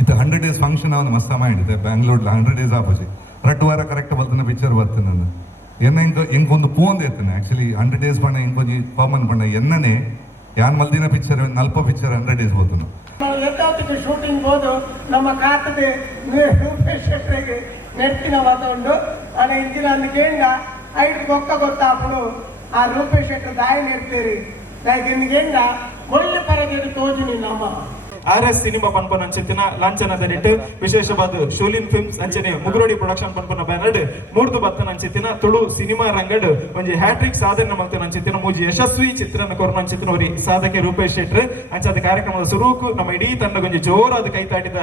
ಇದು 100 days function ಅವನು ಮಸ್ತ ಮಾಡಿದೆ ಬ್ಯಾಂಗ್ಳೂರ್ಲ 100 days ಆಪೋಸಿ 2 ವಾರ ಕರೆಕ್ಟ್ ಬರ್ತಾನೆ ಪಿಕ್ಚರ್ ಬರ್ತಾನೆ ನಾನು ಎಂಗೊಂದು ಪೂಂದ್ ಇರ್ತಾನೆ ಆಕ್ಚುಲಿ 100 days ಬಣ್ಣ ಇಂಕೊಂಜಿ ಪರ್ಮನ್ ಬಣ್ಣ ಎನ್ನನೆ ಯಾನ್ ಮಲ್ದಿನ ಪಿಕ್ಚರ್ ನಲ್ಪ ಪಿಕ್ಚರ್ 100 days ಹೋತನು ಎತ್ತೊತ್ತಿಗೆ ಶೂಟಿಂಗ್ ಹೋದು ನಮ್ಮ ಕಾತದೆ ರೂಪೇಶ್ ಶೆಟ್ಟರಿಗೆ ನೆಟ್ಟಿನ ಮಾತುಂಡು ಅದೇ ಇಂದಿನ ಅಂದ್ಕೇಂಡ ಐದು ಗೊಕ್ಕ ಗೊತ್ತಾಪಡು ಆ ರೂಪೇಶ್ ಶೆಟ್ಟರ್ ದಾಯ ನೆಡ್ತೀರಿ ಲೈಕ್ ಇಂದ್ಕೇಂಡ ಒಳ್ಳೆ ಪರಗೇಡು ತೋಜುನಿ ನಮ್ಮ RS ಸಿನಿಮಾ ಪನ್ಪನ ಅಂಚಿತ್ತಿನ ಲಾಂಛನದ ನಿಟ್ಟು ವಿಶೇಷವಾದ ಶೋಲಿನ್ ಫಿಲ್ಮ್ಸ್ ಅಂಚನೆ ಮುಗುರೋಡಿ ಪ್ರೊಡಕ್ಷನ್ ಪನ್ಪನ ಬ್ಯಾನರ್ಡ್ ಮೂರ್ದು ಬತ್ತನ ಅಂಚಿತ್ತಿನ ತುಳು ಸಿನಿಮಾ ರಂಗಡ್ ಒಂಜಿ ಹ್ಯಾಟ್ರಿಕ್ ಸಾಧನೆ ಮಲ್ತನ ಅಂಚಿತ್ತಿನ ಮೂಜಿ ಯಶಸ್ವಿ ಚಿತ್ರನ ಕೊರನ ಅಂಚಿತ್ತಿನ ಅವರಿ ಸಾಧಕೆ ರೂಪೇಶ್ ಶೆಟ್ಟರ್ ಅಂಚಾದ ಕಾರ್ಯಕ್ರಮದ ಸುರೂಕು ನಮ್ಮ ಇಡೀ ತಂಡ ಒಂಜಿ ಜೋರಾದ ಕೈತಾಟಿದ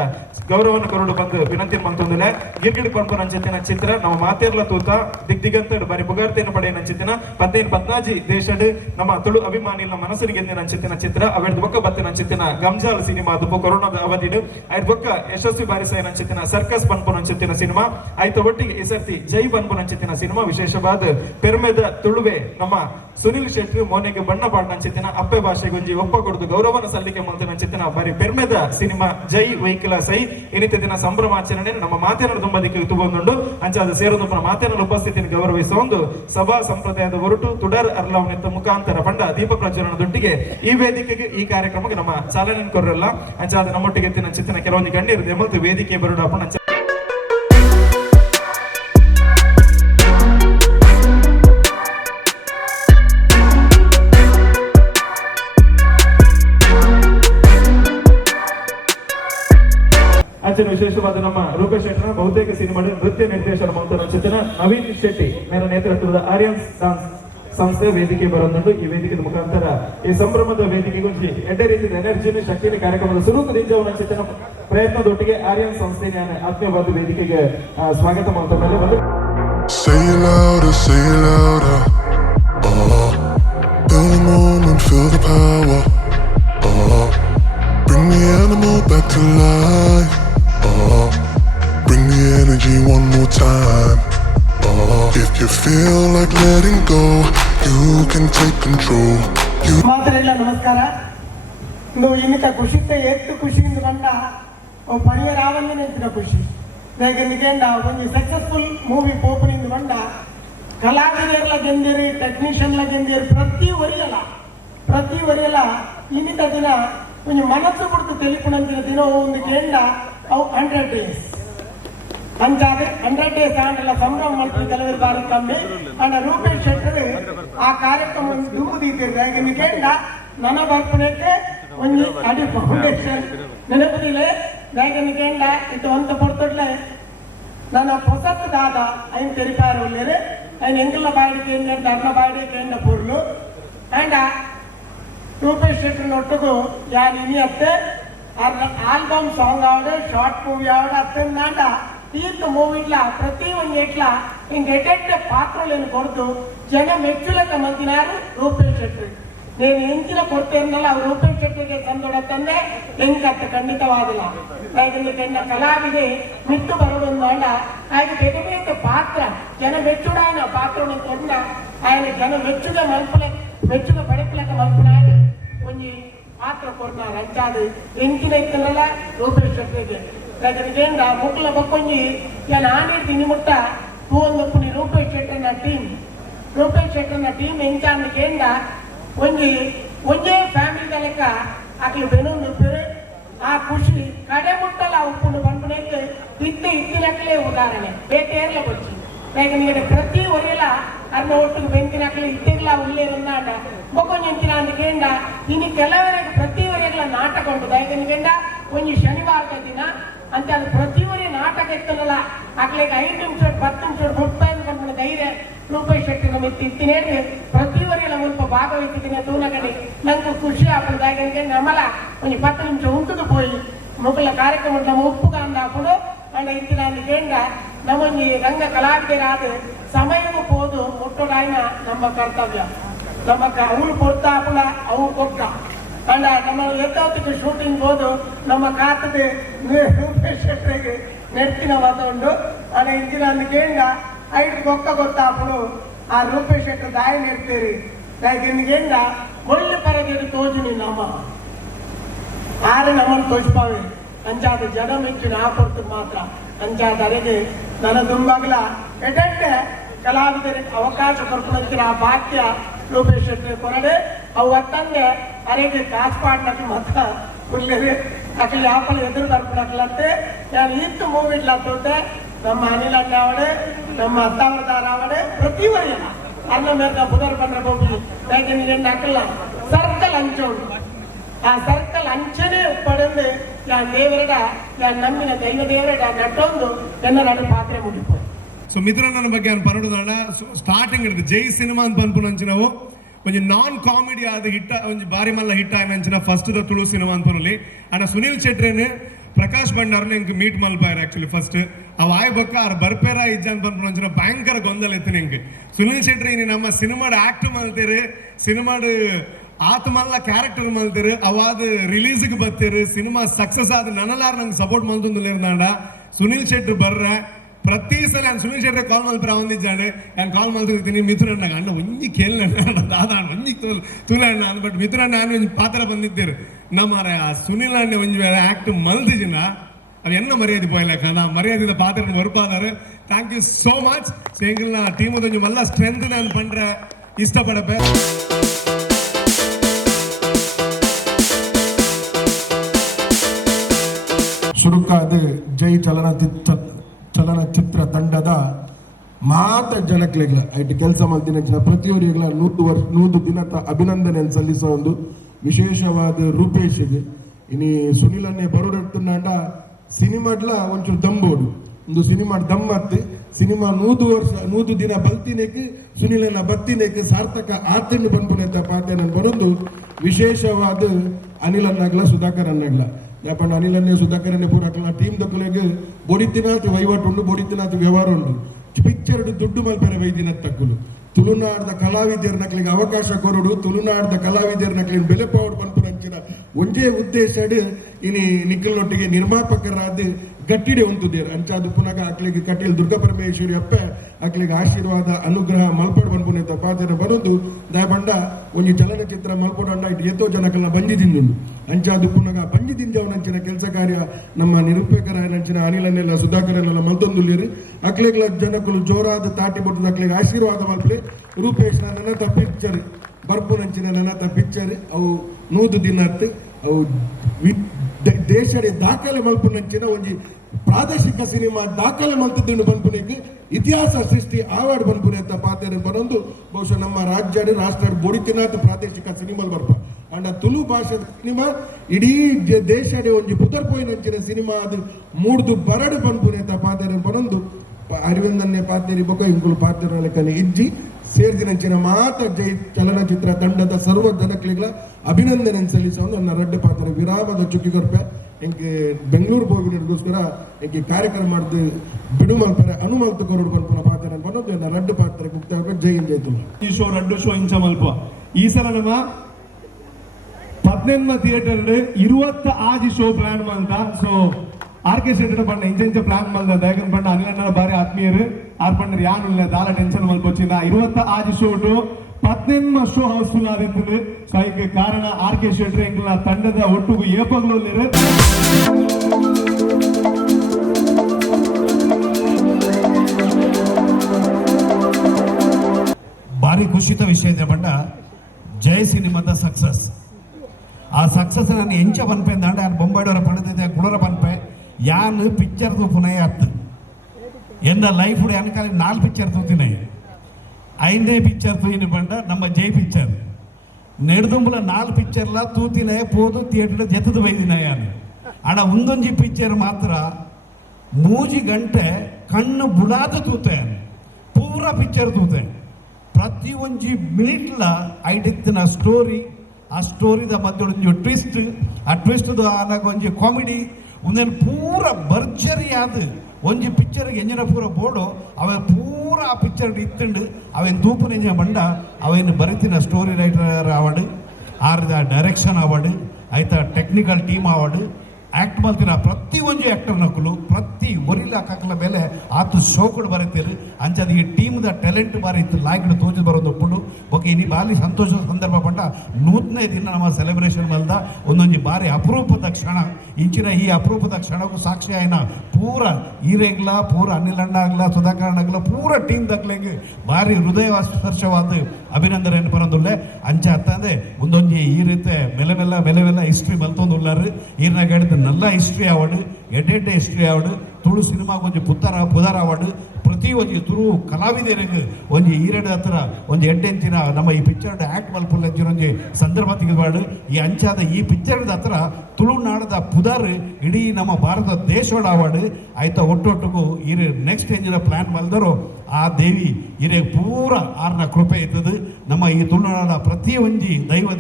ಗೌರವನ ಕೊರಡು ಬಂದು ವಿನಂತಿ ಮಂತೊಂದಿಲ್ಲ ಗಿರ್ಗಿಡ್ ಪನ್ಪನ ಅಂಚಿತ್ತಿನ ಚಿತ್ರ ನಮ್ಮ ಮಾತೇರ್ಲ ತೂತ ದಿಗ್ದಿಗಂತಡ್ ಬಾರಿ ಪುಗಾರ್ತೆಯನ್ನು ಪಡೆಯನ ಅಂಚಿತ್ತಿನ 15-14 ದೇಶಡ್ ನಮ್ಮ ತುಳು ಅಭಿಮಾನಿಗಳ ಮನಸ್ಸಿಗೆ ಗೆದ್ದಿನ ಅಂಚಿತ್ತಿನ ಚಿತ್ರ ಅವೆರ್ದು ಬೊಕ್ಕ ಬತ್ತಿನ ಅಂಚಿತ್ತಿನ ಗಂಜಾಲ್ ಸಿನಿಮಾ ಅದು ಕೊರೋನಾದ ಅವಧಿಡು ಐದು ಬೊಕ್ಕ ಯಶಸ್ವಿ ಬಾರಿಸಾಯನ ಅಂಚಿತ್ತಿನ ಸರ್ಕಸ್ ಪನ್ಪುನ ಅಂಚಿತ್ತಿನ ಸಿನಿಮಾ ಆಯ್ತು ಒಟ್ಟಿಗೆ ಈ ಸರ್ತಿ ಜೈ ಪನ್ಪುನ ಅಂಚಿತ್ತಿನ ಸಿನಿಮಾ ವಿಶೇಷವಾದ ಪೆರ್ಮೆದ ತುಳುವೆ ನಮ್ಮ ಸುನಿಲ್ ಶೆಟ್ಟಿ ಮೋನೆಗೆ ಬಣ್ಣ ಪಾಡ್ನ ಅಂಚಿತ್ತಿನ ಅಪ್ಪೆ ಭಾಷೆಗೆ ಒಂಜಿ ಒಪ್ಪ ಕೊಡುದು ಗೌರವನ ಸಲ್ಲಿಕೆ ಮಂತಿನ ಅಂಚಿತ್ತಿನ ಬಾರಿ ಪೆರ್ಮೆದ ಸಿನಿಮಾ ಜೈ ವೈಕಲ ಸೈ ಇನ್ನಿತ ದಿನ ಸಂಭ್ರಮಾಚರಣೆ ನಮ್ಮ ಮಾತೇನರು ತುಂಬ ದಿಕ್ಕಿಗೆ ತಗೊಂಡು ಅಂಚಾದ ಸೇರೋದು ಮಾತೇನರ ಉಪಸ್ಥಿತಿಯನ್ನು ಗೌರವಿಸುವ ಒಂದು ಸಭಾ ಸಂಪ್ರದಾಯದ ಹೊರಟು ತುಡರ್ ಅರ್ಲವನೆತ್ತ ಮುಖಾಂತರ ಬಂಡ ದೀಪ ಪ್ರಜ್ವಲನದೊಟ್ಟಿಗೆ ಈ ವೇದಿಕೆಗೆ ಈ ಕಾರ್ಯಕ್ರಮಕ್ಕೆ ನಮ್ಮ ಚಾಲನೆ ಕೊರಲ್ಲ ಅಂಚಾದ ನಮ್ಮೊಟ್ಟಿಗೆ ಎತ್ತಿನ ಚಿತ್ತಿನ ಕೆಲವೊಂದು ಗಣ್ಯರಿದೆ ಮತ್ತು ವೇದಿಕೆ ಬರೋಣ ಅಪ್ಪನ ಅಂಚನೆ ವಿಶೇಷವಾದ ನಮ್ಮ ರೂಪೇಶ್ ಶೆಟ್ಟರ್ ಬಹುತೇಕ ಸಿನಿಮಾ ನೃತ್ಯ ನಿರ್ದೇಶನ ಮಾಡ್ತಾರ ಚಿತ್ರ ನವೀನ್ ಶೆಟ್ಟಿ ನೇರ ನೇತೃತ್ವದ ಆರ್ಯನ್ಸ್ ಡಾನ್ಸ್ ಸಂಸ್ಥೆ ವೇದಿಕೆ ಬರೋದು ಈ ವೇದಿಕೆ ಮುಖಾಂತರ ಈ ಸಂಭ್ರಮದ ವೇದಿಕೆ ಗುಂಜಿ ಎಡ್ಡೆ ರೀತಿಯ ಎನರ್ಜಿನ ಶಕ್ತಿಯ ಕಾರ್ಯಕ್ರಮದ ಸುರೂಪದಿಂದ ಚಿತ್ರ ಪ್ರಯತ್ನದೊಟ್ಟಿಗೆ ಆರ್ಯನ್ ಸಂಸ್ಥೆ ಆತ್ಮೀಯವಾದ ವೇದಿಕೆಗೆ ಸ್ವಾಗತ ಮಾಡ್ತಾರೆ Say it louder, say it louder. Feel the moment, feel the power. Bring the animal back to life. Bring the energy one more time. If you feel like letting go, you can take control. ಮಾತರೆಲ್ಲ ನಮಸ್ಕಾರ. ನೀವು ಇನ್ನಿತ ಖುಷಿತೆ ಎಷ್ಟು ಖುಷಿಯಿಂದ ಬಂದ ಪರಿಹಾರವನ್ನೇ ನೆನಪಿನ ಖುಷಿ. ಯಾಕೆಂದ್ರೆ ಒಂದು successful movie ಪೋಪನಿಂದ ಬಂದ ಕಲಾವಿದರೆಲ್ಲ ಗೆಂದಿರಿ ಟೆಕ್ನಿಷಿಯನ್ಲ ಗೆಂದಿರಿ ಪ್ರತಿ ವರಿಯಲ್ಲ ಇನ್ನಿತ ದಿನ ಒಂದು ಮನಸ್ಸು ಕೊಡ್ತು ತೆಲಿಪುಣಂತಿನ ದಿನ ಒಂದು ಕೇಂದ್ರ ಅವು 100 days ಅಂಚಾದೆ 100 days ಆಂಡಲ್ಲ ಸಂಭ್ರಮ ಮಾಡ್ತೀವಿ ಕೆಲವರು ಬಾರಿ ಕಮ್ಮಿ ಅಂಡ ರೂಪೇಶ್ ಶೆಟ್ಟರ್ ಆ ಕಾರ್ಯಕ್ರಮ ದುಂಬುದೀತಿರ್ದು ಯಾಕೆ ಕೇಂದ್ರ ನನ್ನ ಬರ್ಪಣಕ್ಕೆ ಒಂದು ಅಡಿ ಫೌಂಡೇಶನ್ ನೆನಪುದಿಲ್ಲ ಯಾಕೆ ಕೇಂದ್ರ ಇದು ಅಂತ ಪಡ್ತೊಡ್ಲೆ ನನ್ನ ಹೊಸತ್ತು ದಾದ ಐನ್ ತೆರಿಪಾರು ಒಳ್ಳೆಯರು ಐನ್ ಎಂಕಲ್ಲ ಬಾಡಿಗೆ ఏంటంటే ಅರ್ನ ಬಾಡಿಗೆ ಎಂಡ ಪೂರ್ಲು ಅಂಡ ರೂಪೇಶ್ ಶೆಟ್ಟರ್ನ ಒಟ್ಟಿಗೂ ಯಾರು ಇನಿ ಅತ್ತೆ ಆಲ್ಬಮ್ ಸಾಂಗ್ ಆವಡೆ ಶಾರ್ಟ್ ಮೂವಿ ಆವಡೆ ಅತ್ತಂದಾಂಡ ತೀರ್ಥ ಮೂವಿಡ್ಲ ಪ್ರತಿ ಒಂದು ಎಟ್ಲ ಹಿಂಗೆ ಎಡ್ಡೆಡ್ಡೆ ಪಾತ್ರಗಳನ್ನು ಕೊಡ್ದು ಜನ ಮೆಚ್ಚುಲಕ ಮಂತಿನಾರು ರೂಪೇಶ್ ಶೆಟ್ಟರ್ నేను ఎంచిన కొట్టేందల ರೂಪೇಶ್ ಶೆಟ್ಟಿಗೆ ತಂದೊಡತ್ತಂದ್ರೆ ಎಂಕತ್ತ ಖಂಡಿತವಾದಿಲ್ಲ ಯಾಕೆಂದ್ರೆ ಕಲಾವಿದೆ ಮಿಟ್ಟು ಬರೋದೊಂದಾಂಡ ఆయన ಬೆದಬೇಕ ಪಾತ್ರ ಜನ ಮೆಚ್ಚುಡಾಯನ ಪಾತ್ರವನ್ನು ಕೊಂಡ ఆయన ಜನ ಮೆಚ್ಚುಗ ಪಡೆಪಲಕ ಮಲ್ಪನಾಯ ಒಂಜಿ ಪಾತ್ರ ಕೊಡ್ತಾರೆ ಅಂಚಾದು ಎಂಕಿನ ಇತ್ತನಲ್ಲ ರೂಪೇಶ್ ಶೆಟ್ಟಿಗೆ ಯಾಕೆಂದ್ರೆ ಮುಕ್ಲ ಬಕ್ಕೊಂಜಿ ನಾನು ಆನೆ ತಿನಿ ಮುಟ್ಟ ತೂವೊಂದಪ್ಪನಿ ರೂಪೇಶ್ ಶೆಟ್ಟರ್ನ ಟೀಮ್ ಎಂಚಾಂದಕೇಂದ ಒಂದೇ ಫ್ಯಾಮಿಲಿ ಲೆಕ್ಕ ಅಕ್ಲು ಬೆನೊಂದು ಪೇರು ಆ ಖುಷಿ ಕಡೆ ಮುಟ್ಟಲ್ಲ ಉಪ್ಪುಂಡು ಪಂಪನಕ್ಕೆ ಇತ್ತಿನಕ್ಕಲೇ ಉದಾಹರಣೆ ಬೇಟೆಯರ್ಲ ಬಚ್ಚಿ ಯಾಕಂದ್ರೆ ಪ್ರತಿ ಒರೆಯಲ್ಲ ಅರ್ನ ಒಟ್ಟಿಗೆ ಬೆಂಕಿನಕ್ಕಲು ಇತ್ತಿರ್ಲ ಉಳ್ಳೇರುಂದಾಂಡ ಮೊಕ್ಕೊಂಜೆಂತಿನ ಅಂದಕೇಂಡ ಇನ್ನು ಕೆಲವರಿಗೆ ಪ್ರತಿ ಒರೆಗಳ ನಾಟಕ ಉಂಟು ಯಾಕಂದ್ರೆ ಒಂದು ಶನಿವಾರದ ದಿನ ಅಂತ ಅದು ಪ್ರತಿ ಒರೆ ನಾಟಕ ಇತ್ತಲ್ಲ ಅಕ್ಲಿಗೆ 5 ನಿಮಿಷ 10 ನಿಮಿಷ ಮುಟ್ಟಾಯ್ದು ಕಂಡು ಧೈರ್ಯ ರೂಪೇಶ್ ಶೆಟ್ಟರ್ ಮಿತ್ತಿ ಇತ್ತಿನೇರಿ ಪ್ರತಿ ಒರೆಯಲ್ಲ ಮುಲ್ಪ ಭಾಗವಹಿಸಿದ್ದೀನಿ ತೂನಗಡಿ ನಂಗೆ ಖುಷಿ ಆಗ್ತದೆ ಯಾಕಂದ್ರೆ ನಮ್ಮಲ್ಲ ಒಂದು 10 ನಿಮಿಷ ಉಂಟುದು ಪೋಯಿ ಮುಗ್ಲ ಕಾರ್ಯಕ್ರಮ ನಮ್ಮ ಉಪ್ಪುಗ ಅಂದಾಪುಡು ಅಂಡ ಇತ್ತಿನ ಅಂದಕೇಂಡ ನಮ್ಮೊಂದು ರಂಗ ಕಲಾವಿದರಾದ ಸಮಯವು ಪೋದು ಮುಟ್ಟೋಡಾಯ್ನ ನಮ್ಮ ಕರ್ತವ್ಯ ನಮಕ್ಕೆ ಅವನು ಕೊಡ್ತಾಪುಳ ಅವು ಕೊಟ್ಟ ಅಂಡ ನಮ್ಮ ಎತ್ತೊತ್ತಿಗೆ ಶೂಟಿಂಗ್ ಹೋದು ನಮ್ಮ ಕಾತದೆ ರೂಪೇಶ್ ಶೆಟ್ಟರಿಗೆ ನೆಟ್ಟಿನ ಮಾತುಂಡು ಅದೇ ಇಂದಿನ ಅಂದಕೇಂಡ ಐದು ಗೊಕ್ಕ ಗೊತ್ತಾಪುಡು ಆ ರೂಪೇಶ್ ಶೆಟ್ಟರ್ ದಾಯ ನೆಡ್ತೀರಿ ಯಾಕೆಂದ್ರೆ ಒಳ್ಳೆ ಪರಗೇಡು ತೋಜುನಿ ನಮ್ಮ ಆರು ನಮ್ಮನ್ನು ತೋಚ್ಪಾವೆ ಅಂಚಾದ ಜನ ಮೆಚ್ಚಿನ ಆಪತ್ತು ಮಾತ್ರ ಅಂಚಾದ ಅರೆಗೆ ನನ್ನ ದುಂಬಗಲ ಎಟಂಡೆ ಕಲಾವಿದರಿಗೆ ಅವಕಾಶ ಕೊಡ್ಕೊಳ್ತಿರ ಆ ಭಾಗ್ಯ ರೂಪೇಶ್ ಶೆಟ್ಟಿ ಕೊರಡೆ ಅವು ಅತ್ತಂದೆ ಅರೆಗೆ ಕಾಸ್ಪಾಡ್ನಕ್ಕೆ ಮತ್ತ ಕುಳ್ಳೇರಿ ಅಕ್ಲಿ ಆಪಲ್ ಎದುರು ಬರ್ಪಡಕ್ಲಂತೆ ನಾನು ಇತ್ತು ಮೂವಿಡ್ಲ ತೋತೆ ನಮ್ಮ ಅನಿಲ್ ಅಣ್ಣ ಅವಡೆ ನಮ್ಮ ಅತ್ತಾವರದಾರ ಅವಡೆ ಪ್ರತಿವರ್ಯನ ಅನ್ನ ಮೇಲೆ ಪುನರ್ ಬಂದ್ರೆ ಹೋಗಿ ಯಾಕೆ ಹಾಕಲ್ಲ ಸರ್ಕಲ್ ಅಂಚೆ ಉಂಟು ಆ ಸರ್ಕಲ್ ಅಂಚನೆ ಪಡೆದು ಯಾನ್ ದೇವರಡ ಯಾನ್ ನಮ್ಮಿನ ದೈವ ದೇವರಡ ನಟ್ಟೊಂದು ಎನ್ನರಡು ಪಾತ್ರೆ ಮುಗಿಪೋದು. ಸೊ ಮಿತ್ರನ ಬಗ್ಗೆ ಅವ್ನು ಪರಡುದಾಡ ಸ್ಟಾರ್ಟಿಂಗ್ ಹಿಡಿದು ಜೈ ಸಿನಿಮಾ ಅಂತ ಪನ್ಪುನಂಚಿ ನಾವು ಒಂಜಿ ನಾನ್ ಕಾಮಿಡಿ ಆದ ಹಿಟ್ಟ ಒಂಜಿ ಬಾರಿ ಮಲ್ಲ ಹಿಟ್ ಆಯ್ನಂಚಿನ ಫಸ್ಟ್ ದ ತುಳು ಸಿನಿಮಾ ಅನ್ಪುನಲ್ಲಿ ಅಣ್ಣ ಸುನಿಲ್ ಶೆಟ್ರೇನು ಪ್ರಕಾಶ್ ಭಂಡಾರ್ನ ಇಂಕ್ ಮೀಟ್ ಮಲ್ಪಾಯರ್ ಆಕ್ಚುಲಿ ಫಸ್ಟ್ ಅವ್ ಆಯ್ ಬಕ್ಕ ಅವ್ರ ಬರ್ಪೇರ ಇಜ್ಜ ಅಂತ ಪನ್ಪುನಂಚಿನ ಭಯಂಕರ ಗೊಂದಲ ಎತ್ತಿನ ಇಂಕ್ ಸುನಿಲ್ ಶೆಟ್ರಿ ನಮ್ಮ ಸಿನಿಮಾಡ್ ಆಕ್ಟ್ ಮಲ್ತೀರಿ ಸಿನಿಮಾಡ್ ಆತ್ಮಲ್ಲ ಕ್ಯಾರೆಕ್ಟರ್ ಮಲ್ತೀರಿ ಅವಾದ ರಿಲೀಸ್ಗೆ ಬರ್ತೀರಿ ಸಿನಿಮಾ ಸಕ್ಸಸ್ ಆದ ನನಲಾರ ನಂಗೆ ಸಪೋರ್ಟ್ ಮಲ್ತೊಂದುಲ್ಲೇರ್ದಾಂಡ ಸುನಿಲ್ ಶೆಟ್ಟಿ ಬರ್ರೆ ಪ್ರತಿ ಸಲ ನಾನು ಸುನಿಲ್ ಶೆಟ್ಟಿ ಕಾಲ್ ಮಲ್ಪರ ಒಂದಿದ್ದಾನೆ ನಾನು ಕಾಲ್ ಮಲ್ತಿರ್ತೀನಿ ಮಿಥುನಣ್ಣ ಅಣ್ಣ ಒಂಜಿ ಕೇಳ ದಾದ ಒಂಜಿ ತುಲಣ್ಣ ಬಟ್ ಮಿಥುನಣ್ಣ ನಾನು ಒಂದು ಪಾತ್ರ ಬಂದಿದ್ದೀರಿ ನಮ್ಮ ಸುನಿಲ್ ಅಣ್ಣ ಒಂಜಿ ಆಕ್ಟ್ ಮಲ್ತಿಜಿನ ಅದು ಎನ್ನ ಮರ್ಯಾದೆ ಪೋಯ್ಲಕ್ಕ ನಾ ಮರ್ಯಾದೆ ಪಾತ್ರ ಬರ್ಪಾದಾರೆ ಥ್ಯಾಂಕ್ ಯು ಸೋ ಮಚ್ ಸೇಂಗಿಲ್ನ ಟೀಮ್ ಒಂಜಿ ಮಲ್ಲ ಸ್ಟ್ರೆಂತ್ ನಾನು ಪಂಡ್ರೆ ಇಷ್ಟಪಡಪೆ ಶುರುಕಾದ ಜೈ ಚಲನಚಿತ್ರ ತಂಡದ ಮಾತ ಜನಕ್ಲೆಗ್ಲ ಐಟ್ ಕೆಲಸ ಮಾಡ್ತಿನ ಪ್ರತಿಯೊಬ್ಬರಿಗೆಲ್ಲ 100 ದಿನದ ಅಭಿನಂದನೆ ಸಲ್ಲಿಸೋ ಒಂದು ವಿಶೇಷವಾದ ರೂಪೇಶ್ಗೆ ಇನಿ ಸುನಿಲನ್ನೇ ಬರೋಡಂಡ ಸಿನಿಮಾಡ್ಲ ಒಂಚೂರು ದಮ್ಬೋಡು ಒಂದು ಸಿನಿಮಾ ದಮ್ಮತ್ತು ಸಿನಿಮಾ 100 ದಿನ ಬಲ್ತಿನೇಕ್ ಸುನಿಲನ ಬತ್ತಿನೇಕ್ ಸಾರ್ಥಕ ಆತಂಡು ಬಂದ್ಬಿಡತ್ತ ಪಾತೆ ಬರೋದು ವಿಶೇಷವಾದ ಅನಿಲನ್ನಾಗ್ಲ ಸುಧಾಕರ್ ಅನ್ನಗ್ಲ ಯಾಪಂಡ ಅನಿಲನ್ನೇ ಸುಧಾಕರನ್ನೇ ಪೂರಕಲ್ಲ ಟೀಮ್ ದಕ್ಕಲೆಗೆ ಬೊಡಿತಿನಾತ್ ವಹಿವಾಟು ಉಂಡು ಬೊಡಿತಿನಾತ್ ವ್ಯವಹಾರ ಉಂಡು ಪಿಕ್ಚರ್ ದುಡ್ಡು ಮಲ್ಪೆರೆ ವೈದಿನ ತಕ್ಕಲು ತುಳುನಾಡದ ಕಲಾವಿದರ ನಕ್ಲಿಗೆ ಅವಕಾಶ ಕೊರಡು ತುಳುನಾಡದ ಕಲಾವಿದರ ನಕ್ಲಿಗೆ ಬೆಲೆ ಪಾವಡು ಪನ್ಪುನಂಚಿನ ಒಂದೇ ಉದ್ದೇಶ ಇನಿ ನಿಖಲ್ನೊಟ್ಟಿಗೆ ನಿರ್ಮಾಪಕರಾದ ಗಟ್ಟಿಡೆ ಉಂಟುದೇರು ಅಂಚಾದು ಪುನಃ ಅಕ್ಲಿಗೆ ಕಟೀಲ್ ದುರ್ಗಾ ಪರಮೇಶ್ವರಿ ಅಪ್ಪೆ ಅಕ್ಲಿಗೆ ಆಶೀರ್ವಾದ ಅನುಗ್ರಹ ಮಲ್ಪಡು ಬಂದ್ಪುನೇತ ಪಾತ್ರ ಬರೋದು ದಾಯಪಂಡ ಒಂಜಿ ಚಲನಚಿತ್ರ ಮಲ್ಪಡು ಅಂಡ ಇಟ್ಟು ಎತ್ತೋ ಜನಕಲ್ನ ಬಂದಿದಿಂದುಂಡು ಅಂಚಾದು ಪುನಃ ಬಂದಿದಿಂದವನಂಚಿನ ಕೆಲಸ ಕಾರ್ಯ ನಮ್ಮ ನಿರೂಪಕರಾಯನಂಚಿನ ಅನಿಲನ್ನೆಲ್ಲ ಸುಧಾಕರನ್ನೆಲ್ಲ ಮಲ್ತೊಂದುಲ್ಲೇರು ಅಕ್ಲಿಗ್ಲ ಜನಕಲು ಜೋರಾದ ತಾಟಿ ಬಿಟ್ಟು ಅಕ್ಲಿಗೆ ಆಶೀರ್ವಾದ ಮಲ್ಪಲೆ ರೂಪೇಶ್ ನನ್ನತ ಪಿಕ್ಚರ್ ಬರ್ಪುನಂಚಿನ ನನ್ನತ ಪಿಕ್ಚರ್ ಅವು 100 ದಿನ ಅವು ದೇಶದ ದಾಖಲೆ ಮಲ್ಪುನಂಚಿನ ಒಂಜಿ ಪ್ರಾದೇಶಿಕ ಸಿನಿಮಾ ದಾಖಲೆ ಮಲ್ತದ್ದು ಬಂದ್ಪುನಿಗೆ ಇತಿಹಾಸ ಸೃಷ್ಟಿ ಅವಾರ್ಡ್ ಬಂದ್ಪುನೆ ಅಂತ ಪಾತ್ರ ಬರೋದು ಬಹುಶಃ ನಮ್ಮ ರಾಜ್ಯದ ರಾಷ್ಟ್ರ ಬೊಡಿತಿನಾಥ ಪ್ರಾದೇಶಿಕ ಸಿನಿಮಾಲ್ ಬರ್ಪ ಅಂಡ ತುಳು ಭಾಷೆದ ಸಿನಿಮಾ ಇಡೀ ದೇಶದ ಒಂಜಿ ಪುದರ್ಪೋಯಿನಂಚಿನ ಸಿನಿಮಾ ಅದು 3 ಬರಡು ಬಂದ್ಪುನೆ ಅಂತ ಪಾತ್ರ ಬರೋದು ಅರವಿಂದನ್ನೇ ಪಾತ್ರಿ ಬೊಕ್ಕ ಇಂಕುಲು ಪಾತ್ರ ಲೆಕ್ಕನೆ ಇಜ್ಜಿ ಸೇರಿದಿನಂಚಿನ ಮಾತ ಜೈ ಚಲನಚಿತ್ರ ತಂಡದ ಸರ್ವ ಜನಕ್ಲಿಗಳ ಅಭಿನಂದನೆ ಸಲ್ಲಿಸೋ ನನ್ನ ರಡ್ಡೆ ಪಾತ್ರ ವಿರಾಮದ ಚುಕ್ಕಿಗೊರ್ಪೆ ಎಂಕೆ ಬೆಂಗಳೂರು ಹೋಗಿಗೋಸ್ಕರ ಎಂಕೆ ಕಾರ್ಯಕ್ರಮ ಮಾಡಿದ ಬಿಡು ಮಲ್ಪರೆ ಅನುಮಲ್ತ ಕೊರಡು ಬಂದ್ಪುನ ಪಾತ್ರ ಬಂದು ನನ್ನ ರಡ್ಡು ಪಾತ್ರ ಮುಕ್ತ ಜೈ ಜೈತು ಈ ಶೋ ರಡ್ಡು ಶೋ ಇಂಚ ಮಲ್ಪ ಈ ಸಲ ನಮ್ಮ 18 ಥಿಯೇಟರ್ 20 ಆಜಿ ಶೋ ಪ್ಲಾನ್ ಮಾಡ್ದ ಸೊ ಆರ್ಕೆಸ್ಟ್ರೇಟರ್ ಪಂಡ ಇಂಚ ಪ್ಲಾನ್ ಮಾಡ್ದ ದಯಗನ್ ಪಂಡ ಅನಿಲಣ್ಣ ಬಾರಿ ಆತ್ಮೀಯರು ಆರ್ ಪಂಡ್ರೆ ಯಾನಿಲ್ಲ ದಾಲ ಟೆನ್ಷನ್ ಮಲ್ಪೊಚ್ಚಿಂದ 20 ಆಜಿ ಶೋಟು 18 ಶೋ ಹೌಸ್ಫುಲ್ ಆದಿತ್ತು ಸೊ ಇದಕ್ಕೆ ಕಾರಣ ಆರ್ಕೆಸ್ಟ್ರೇಟರ್ ಎಂಕ್ಲ ತಂಡದ ಒಟ್ಟಿಗೂ ಏಪಗ್ಲು ಭಾರಿ ಖುಷಿತ ವಿಷಯ ಇದೆ ಪಂಡ ಜೈ ಸಿನಿಮಾದ ಸಕ್ಸಸ್ ಆ ಸಕ್ಸಸ್ ನಾನು ಎಂಚ ಪನ್ಪೆ ಅಂದಾಂಡ ಯಾರು ಬೊಂಬಾಯಿಡವರ ಪಣದಿದ್ದೆ ಕುಳರ ಪನ್ಪೆ ಯಾನು ಪಿಕ್ಚರ್ದು ಪುನಃ ಅತ್ತು ಎನ್ನ ಲೈಫ್ ಯಾನಕಾಲ 4 ಪಿಕ್ಚರ್ ತೂತಿನ 5ನೇ ಪಿಕ್ಚರ್ ತೂಯಿನ ಪಂಡ ನಮ್ಮ ಜೈ ಪಿಕ್ಚರ್ ನೆಡ್ದುಂಬುಲ 4 ಪಿಕ್ಚರ್ಲ ತೂತಿನ ಪೋದು ಥಿಯೇಟರ್ ಜೆತ್ತದು ಬೈದಿನ ಯಾನು ಅಣ್ಣ ಒಂದೊಂಜಿ ಪಿಕ್ಚರ್ ಮಾತ್ರ 3 ಗಂಟೆ ಕಣ್ಣು ಬುಡಾದು ತೂತೆ ಪೂರ ಪಿಕ್ಚರ್ ತೂತೆ ಪ್ರತಿ ಒಂಜಿ ಮಿನಿಟ್ಲ ಐಡಿತ್ತಿನ ಸ್ಟೋರಿ ಆ ಸ್ಟೋರಿದ ಮಧ್ಯೆ ಒಂಜಿ ಟ್ವಿಸ್ಟ್ ಆ ಟ್ವಿಸ್ಟ್ದು ಆನಾಗ ಒಂಜಿ ಕಾಮಿಡಿ ಒಂದೇನು ಪೂರ ಭರ್ಜರಿಯಾದ ಒಂಜಿ ಪಿಕ್ಚರ್ ಎಂಜಿನ ಪೂರ ಬೋರ್ಡು ಅವ ಪೂರ ಆ ಪಿಕ್ಚರ್ ಇತ್ತುಂಡು ಅವೇನು ತೂಪನ ಎಂಜಿನ ಬಂಡ ಅವೇನು ಬರೀತಿನ ಸ್ಟೋರಿ ರೈಟರ್ ಅವಾರ್ಡ್ ಆರ್ದ ಡೈರೆಕ್ಷನ್ ಅವಾರ್ಡ್ ಆಯ್ತಾ ಟೆಕ್ನಿಕಲ್ ಟೀಮ್ ಅವಾರ್ಡ್ ಆಕ್ಟ್ ಮಾಡ್ತೀರ ಪ್ರತಿ ಒಂಜಿ ಆಕ್ಟರ್ ನಕಲು ಪ್ರತಿ ಒರಿಲ ಕಾಕಲ ಮೇಲೆ ಆತು ಶೋಕುಡು ಬರೀತೀರಿ ಅಂಚದ ಈ ಟೀಮ್ದ ಟ್ಯಾಲೆಂಟ್ ಬಾರಿ ಇತ್ತು ಲಾಯ್ಕಿಡು ತೋಜು ಬರೋದು ಒಪ್ಪುಂಡು ಬೊಕ್ಕ ಇನಿ ಬಾರಿ ಸಂತೋಷದ ಸಂದರ್ಭ ಪಂಡ ನೂತನೇ ದಿನ ನಮ್ಮ ಸೆಲೆಬ್ರೇಷನ್ ಮಲ್ದ ಒಂದೊಂದು ಬಾರಿ ಅಪರೂಪದ ಕ್ಷಣ ಇಂಚಿನ ಈ ಅಪರೂಪದ ಕ್ಷಣಕ್ಕೂ ಸಾಕ್ಷಿ ಆಯ್ನ ಪೂರ ಈರೆಗ್ಲ ಪೂರ ಅನಿಲ್ ಅಣ್ಣ ಆಗ್ಲ ಸುಧಾಕರ್ ಆಗ್ಲ ಪೂರ ಟೀಮ್ ದಕ್ಲೆಗೆ ಭಾರಿ ಹೃದಯ ಸ್ಪರ್ಶವಾದ ಅಭಿನಂದನೆ ಬರೋದಿಲ್ಲ ಅಂಚ ಅಂತಂದ್ರೆ ಒಂದೊಂದು ಈ ರೀತಿ ಮೆಲೆವೆಲ್ಲ ಹಿಸ್ಟ್ರಿ ಮಲ್ತೊಂದುಲ್ಲಾರು ಈರ್ನಾಗ ಹೇಳಿದ ನಲ್ಲ ಹಿಸ್ಟ್ರಿ ಅವಾರ್ಡ್ ಎಡ್ಡೆ ಹಿಸ್ಟ್ರಿ ಅವಾರ್ಡ್ ತುಳು ಸಿನಿಮಾ ಒಂಜಿ ಪುದಾರ ಅವಾರ್ಡ್ ಪ್ರತಿ ಒಂಜಿ ತುಳು ಕಲಾವಿದರಿಗೆ ಒಂಜಿ ಈರೆಡ್ ಹತ್ರ ಒಂದು ಎಡ್ಡೆಂಚಿನ ನಮ್ಮ ಈ ಪಿಕ್ಚರ್ಡ್ ಆಕ್ಟ್ ಮಲ್ಪುಲ್ಲೆಂಚಿನ ಒಂಜಿ ಸಂದರ್ಭ ತೆಗೆದುಬಾರ್ದು ಈ ಅಂಚಾದ ಈ ಪಿಕ್ಚರ್ಡ್ ಹತ್ರ ತುಳುನಾಡದ ಪುದಾರ್ ಇಡೀ ನಮ್ಮ ಭಾರತ ದೇಶೋಡ ಅವಾರ್ಡ್ ಆಯ್ತಾ ಒಟ್ಟೊಟ್ಟಿಗೂ ಈರೆ ನೆಕ್ಸ್ಟ್ ಎಂಜಿನ ಪ್ಲಾನ್ ಮಲ್ದರು ಆ ದೇವಿ ಇರೇ ಪೂರ ಆರ್ನ ಕೃಪೆ ಇರ್ತದೆ ನಮ್ಮ ಈ ತುಳುನಾಡ ಪ್ರತಿ ಒಂಜಿ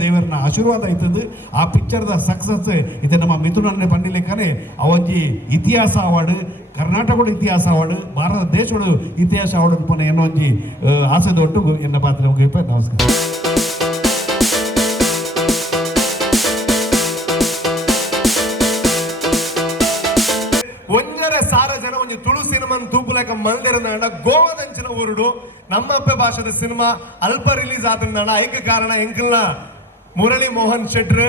ದೇವರನ್ನ ಆಶೀರ್ವಾದ ಇರ್ತದೆ ಆ ಪಿಕ್ಚರ್ದ ಸಕ್ಸಸ್ ಇದು ನಮ್ಮ ಮಿಥುನನ್ನೇ ಬಂದಿಲಿಕ್ಕನೆ ಆ ಒಂಜಿ ಇತಿಹಾಸ ಅವಾರ್ಡ್ ಕರ್ನಾಟಕದ ಇತಿಹಾಸ ಅವಾರ್ಡ್ ಭಾರತ ದೇಶದ ಇತಿಹಾಸ ಅವಾರ್ಡ್ ಪುನಃ ಏನೋ ಒಂಜಿ ಆಸೆದ ಒಟ್ಟು ಎನ್ನ ಪಾತ್ರ ಮುಗಿಪ ನಮಸ್ಕಾರ. ಒಂಜರೆ ಸಾರ ಜನ ಒಂಜಿ ತುಳು ಸಿನಿಮಾನ್ ತೂಪುಲೆಕ ಮಲ್ದಿರನ ಗೋವಾದಂಚಿನ ಊರುಡು ನಮ್ಮ ಅಪ್ಪೆ ಭಾಷೆದ ಸಿನಿಮಾ ಅಲ್ಪ ರಿಲೀಸ್ ಆದ ಐಕ ಕಾರಣ ಎಂಕಲ್ನ ಮುರಳಿ ಮೋಹನ್ ಶೆಟ್ರ್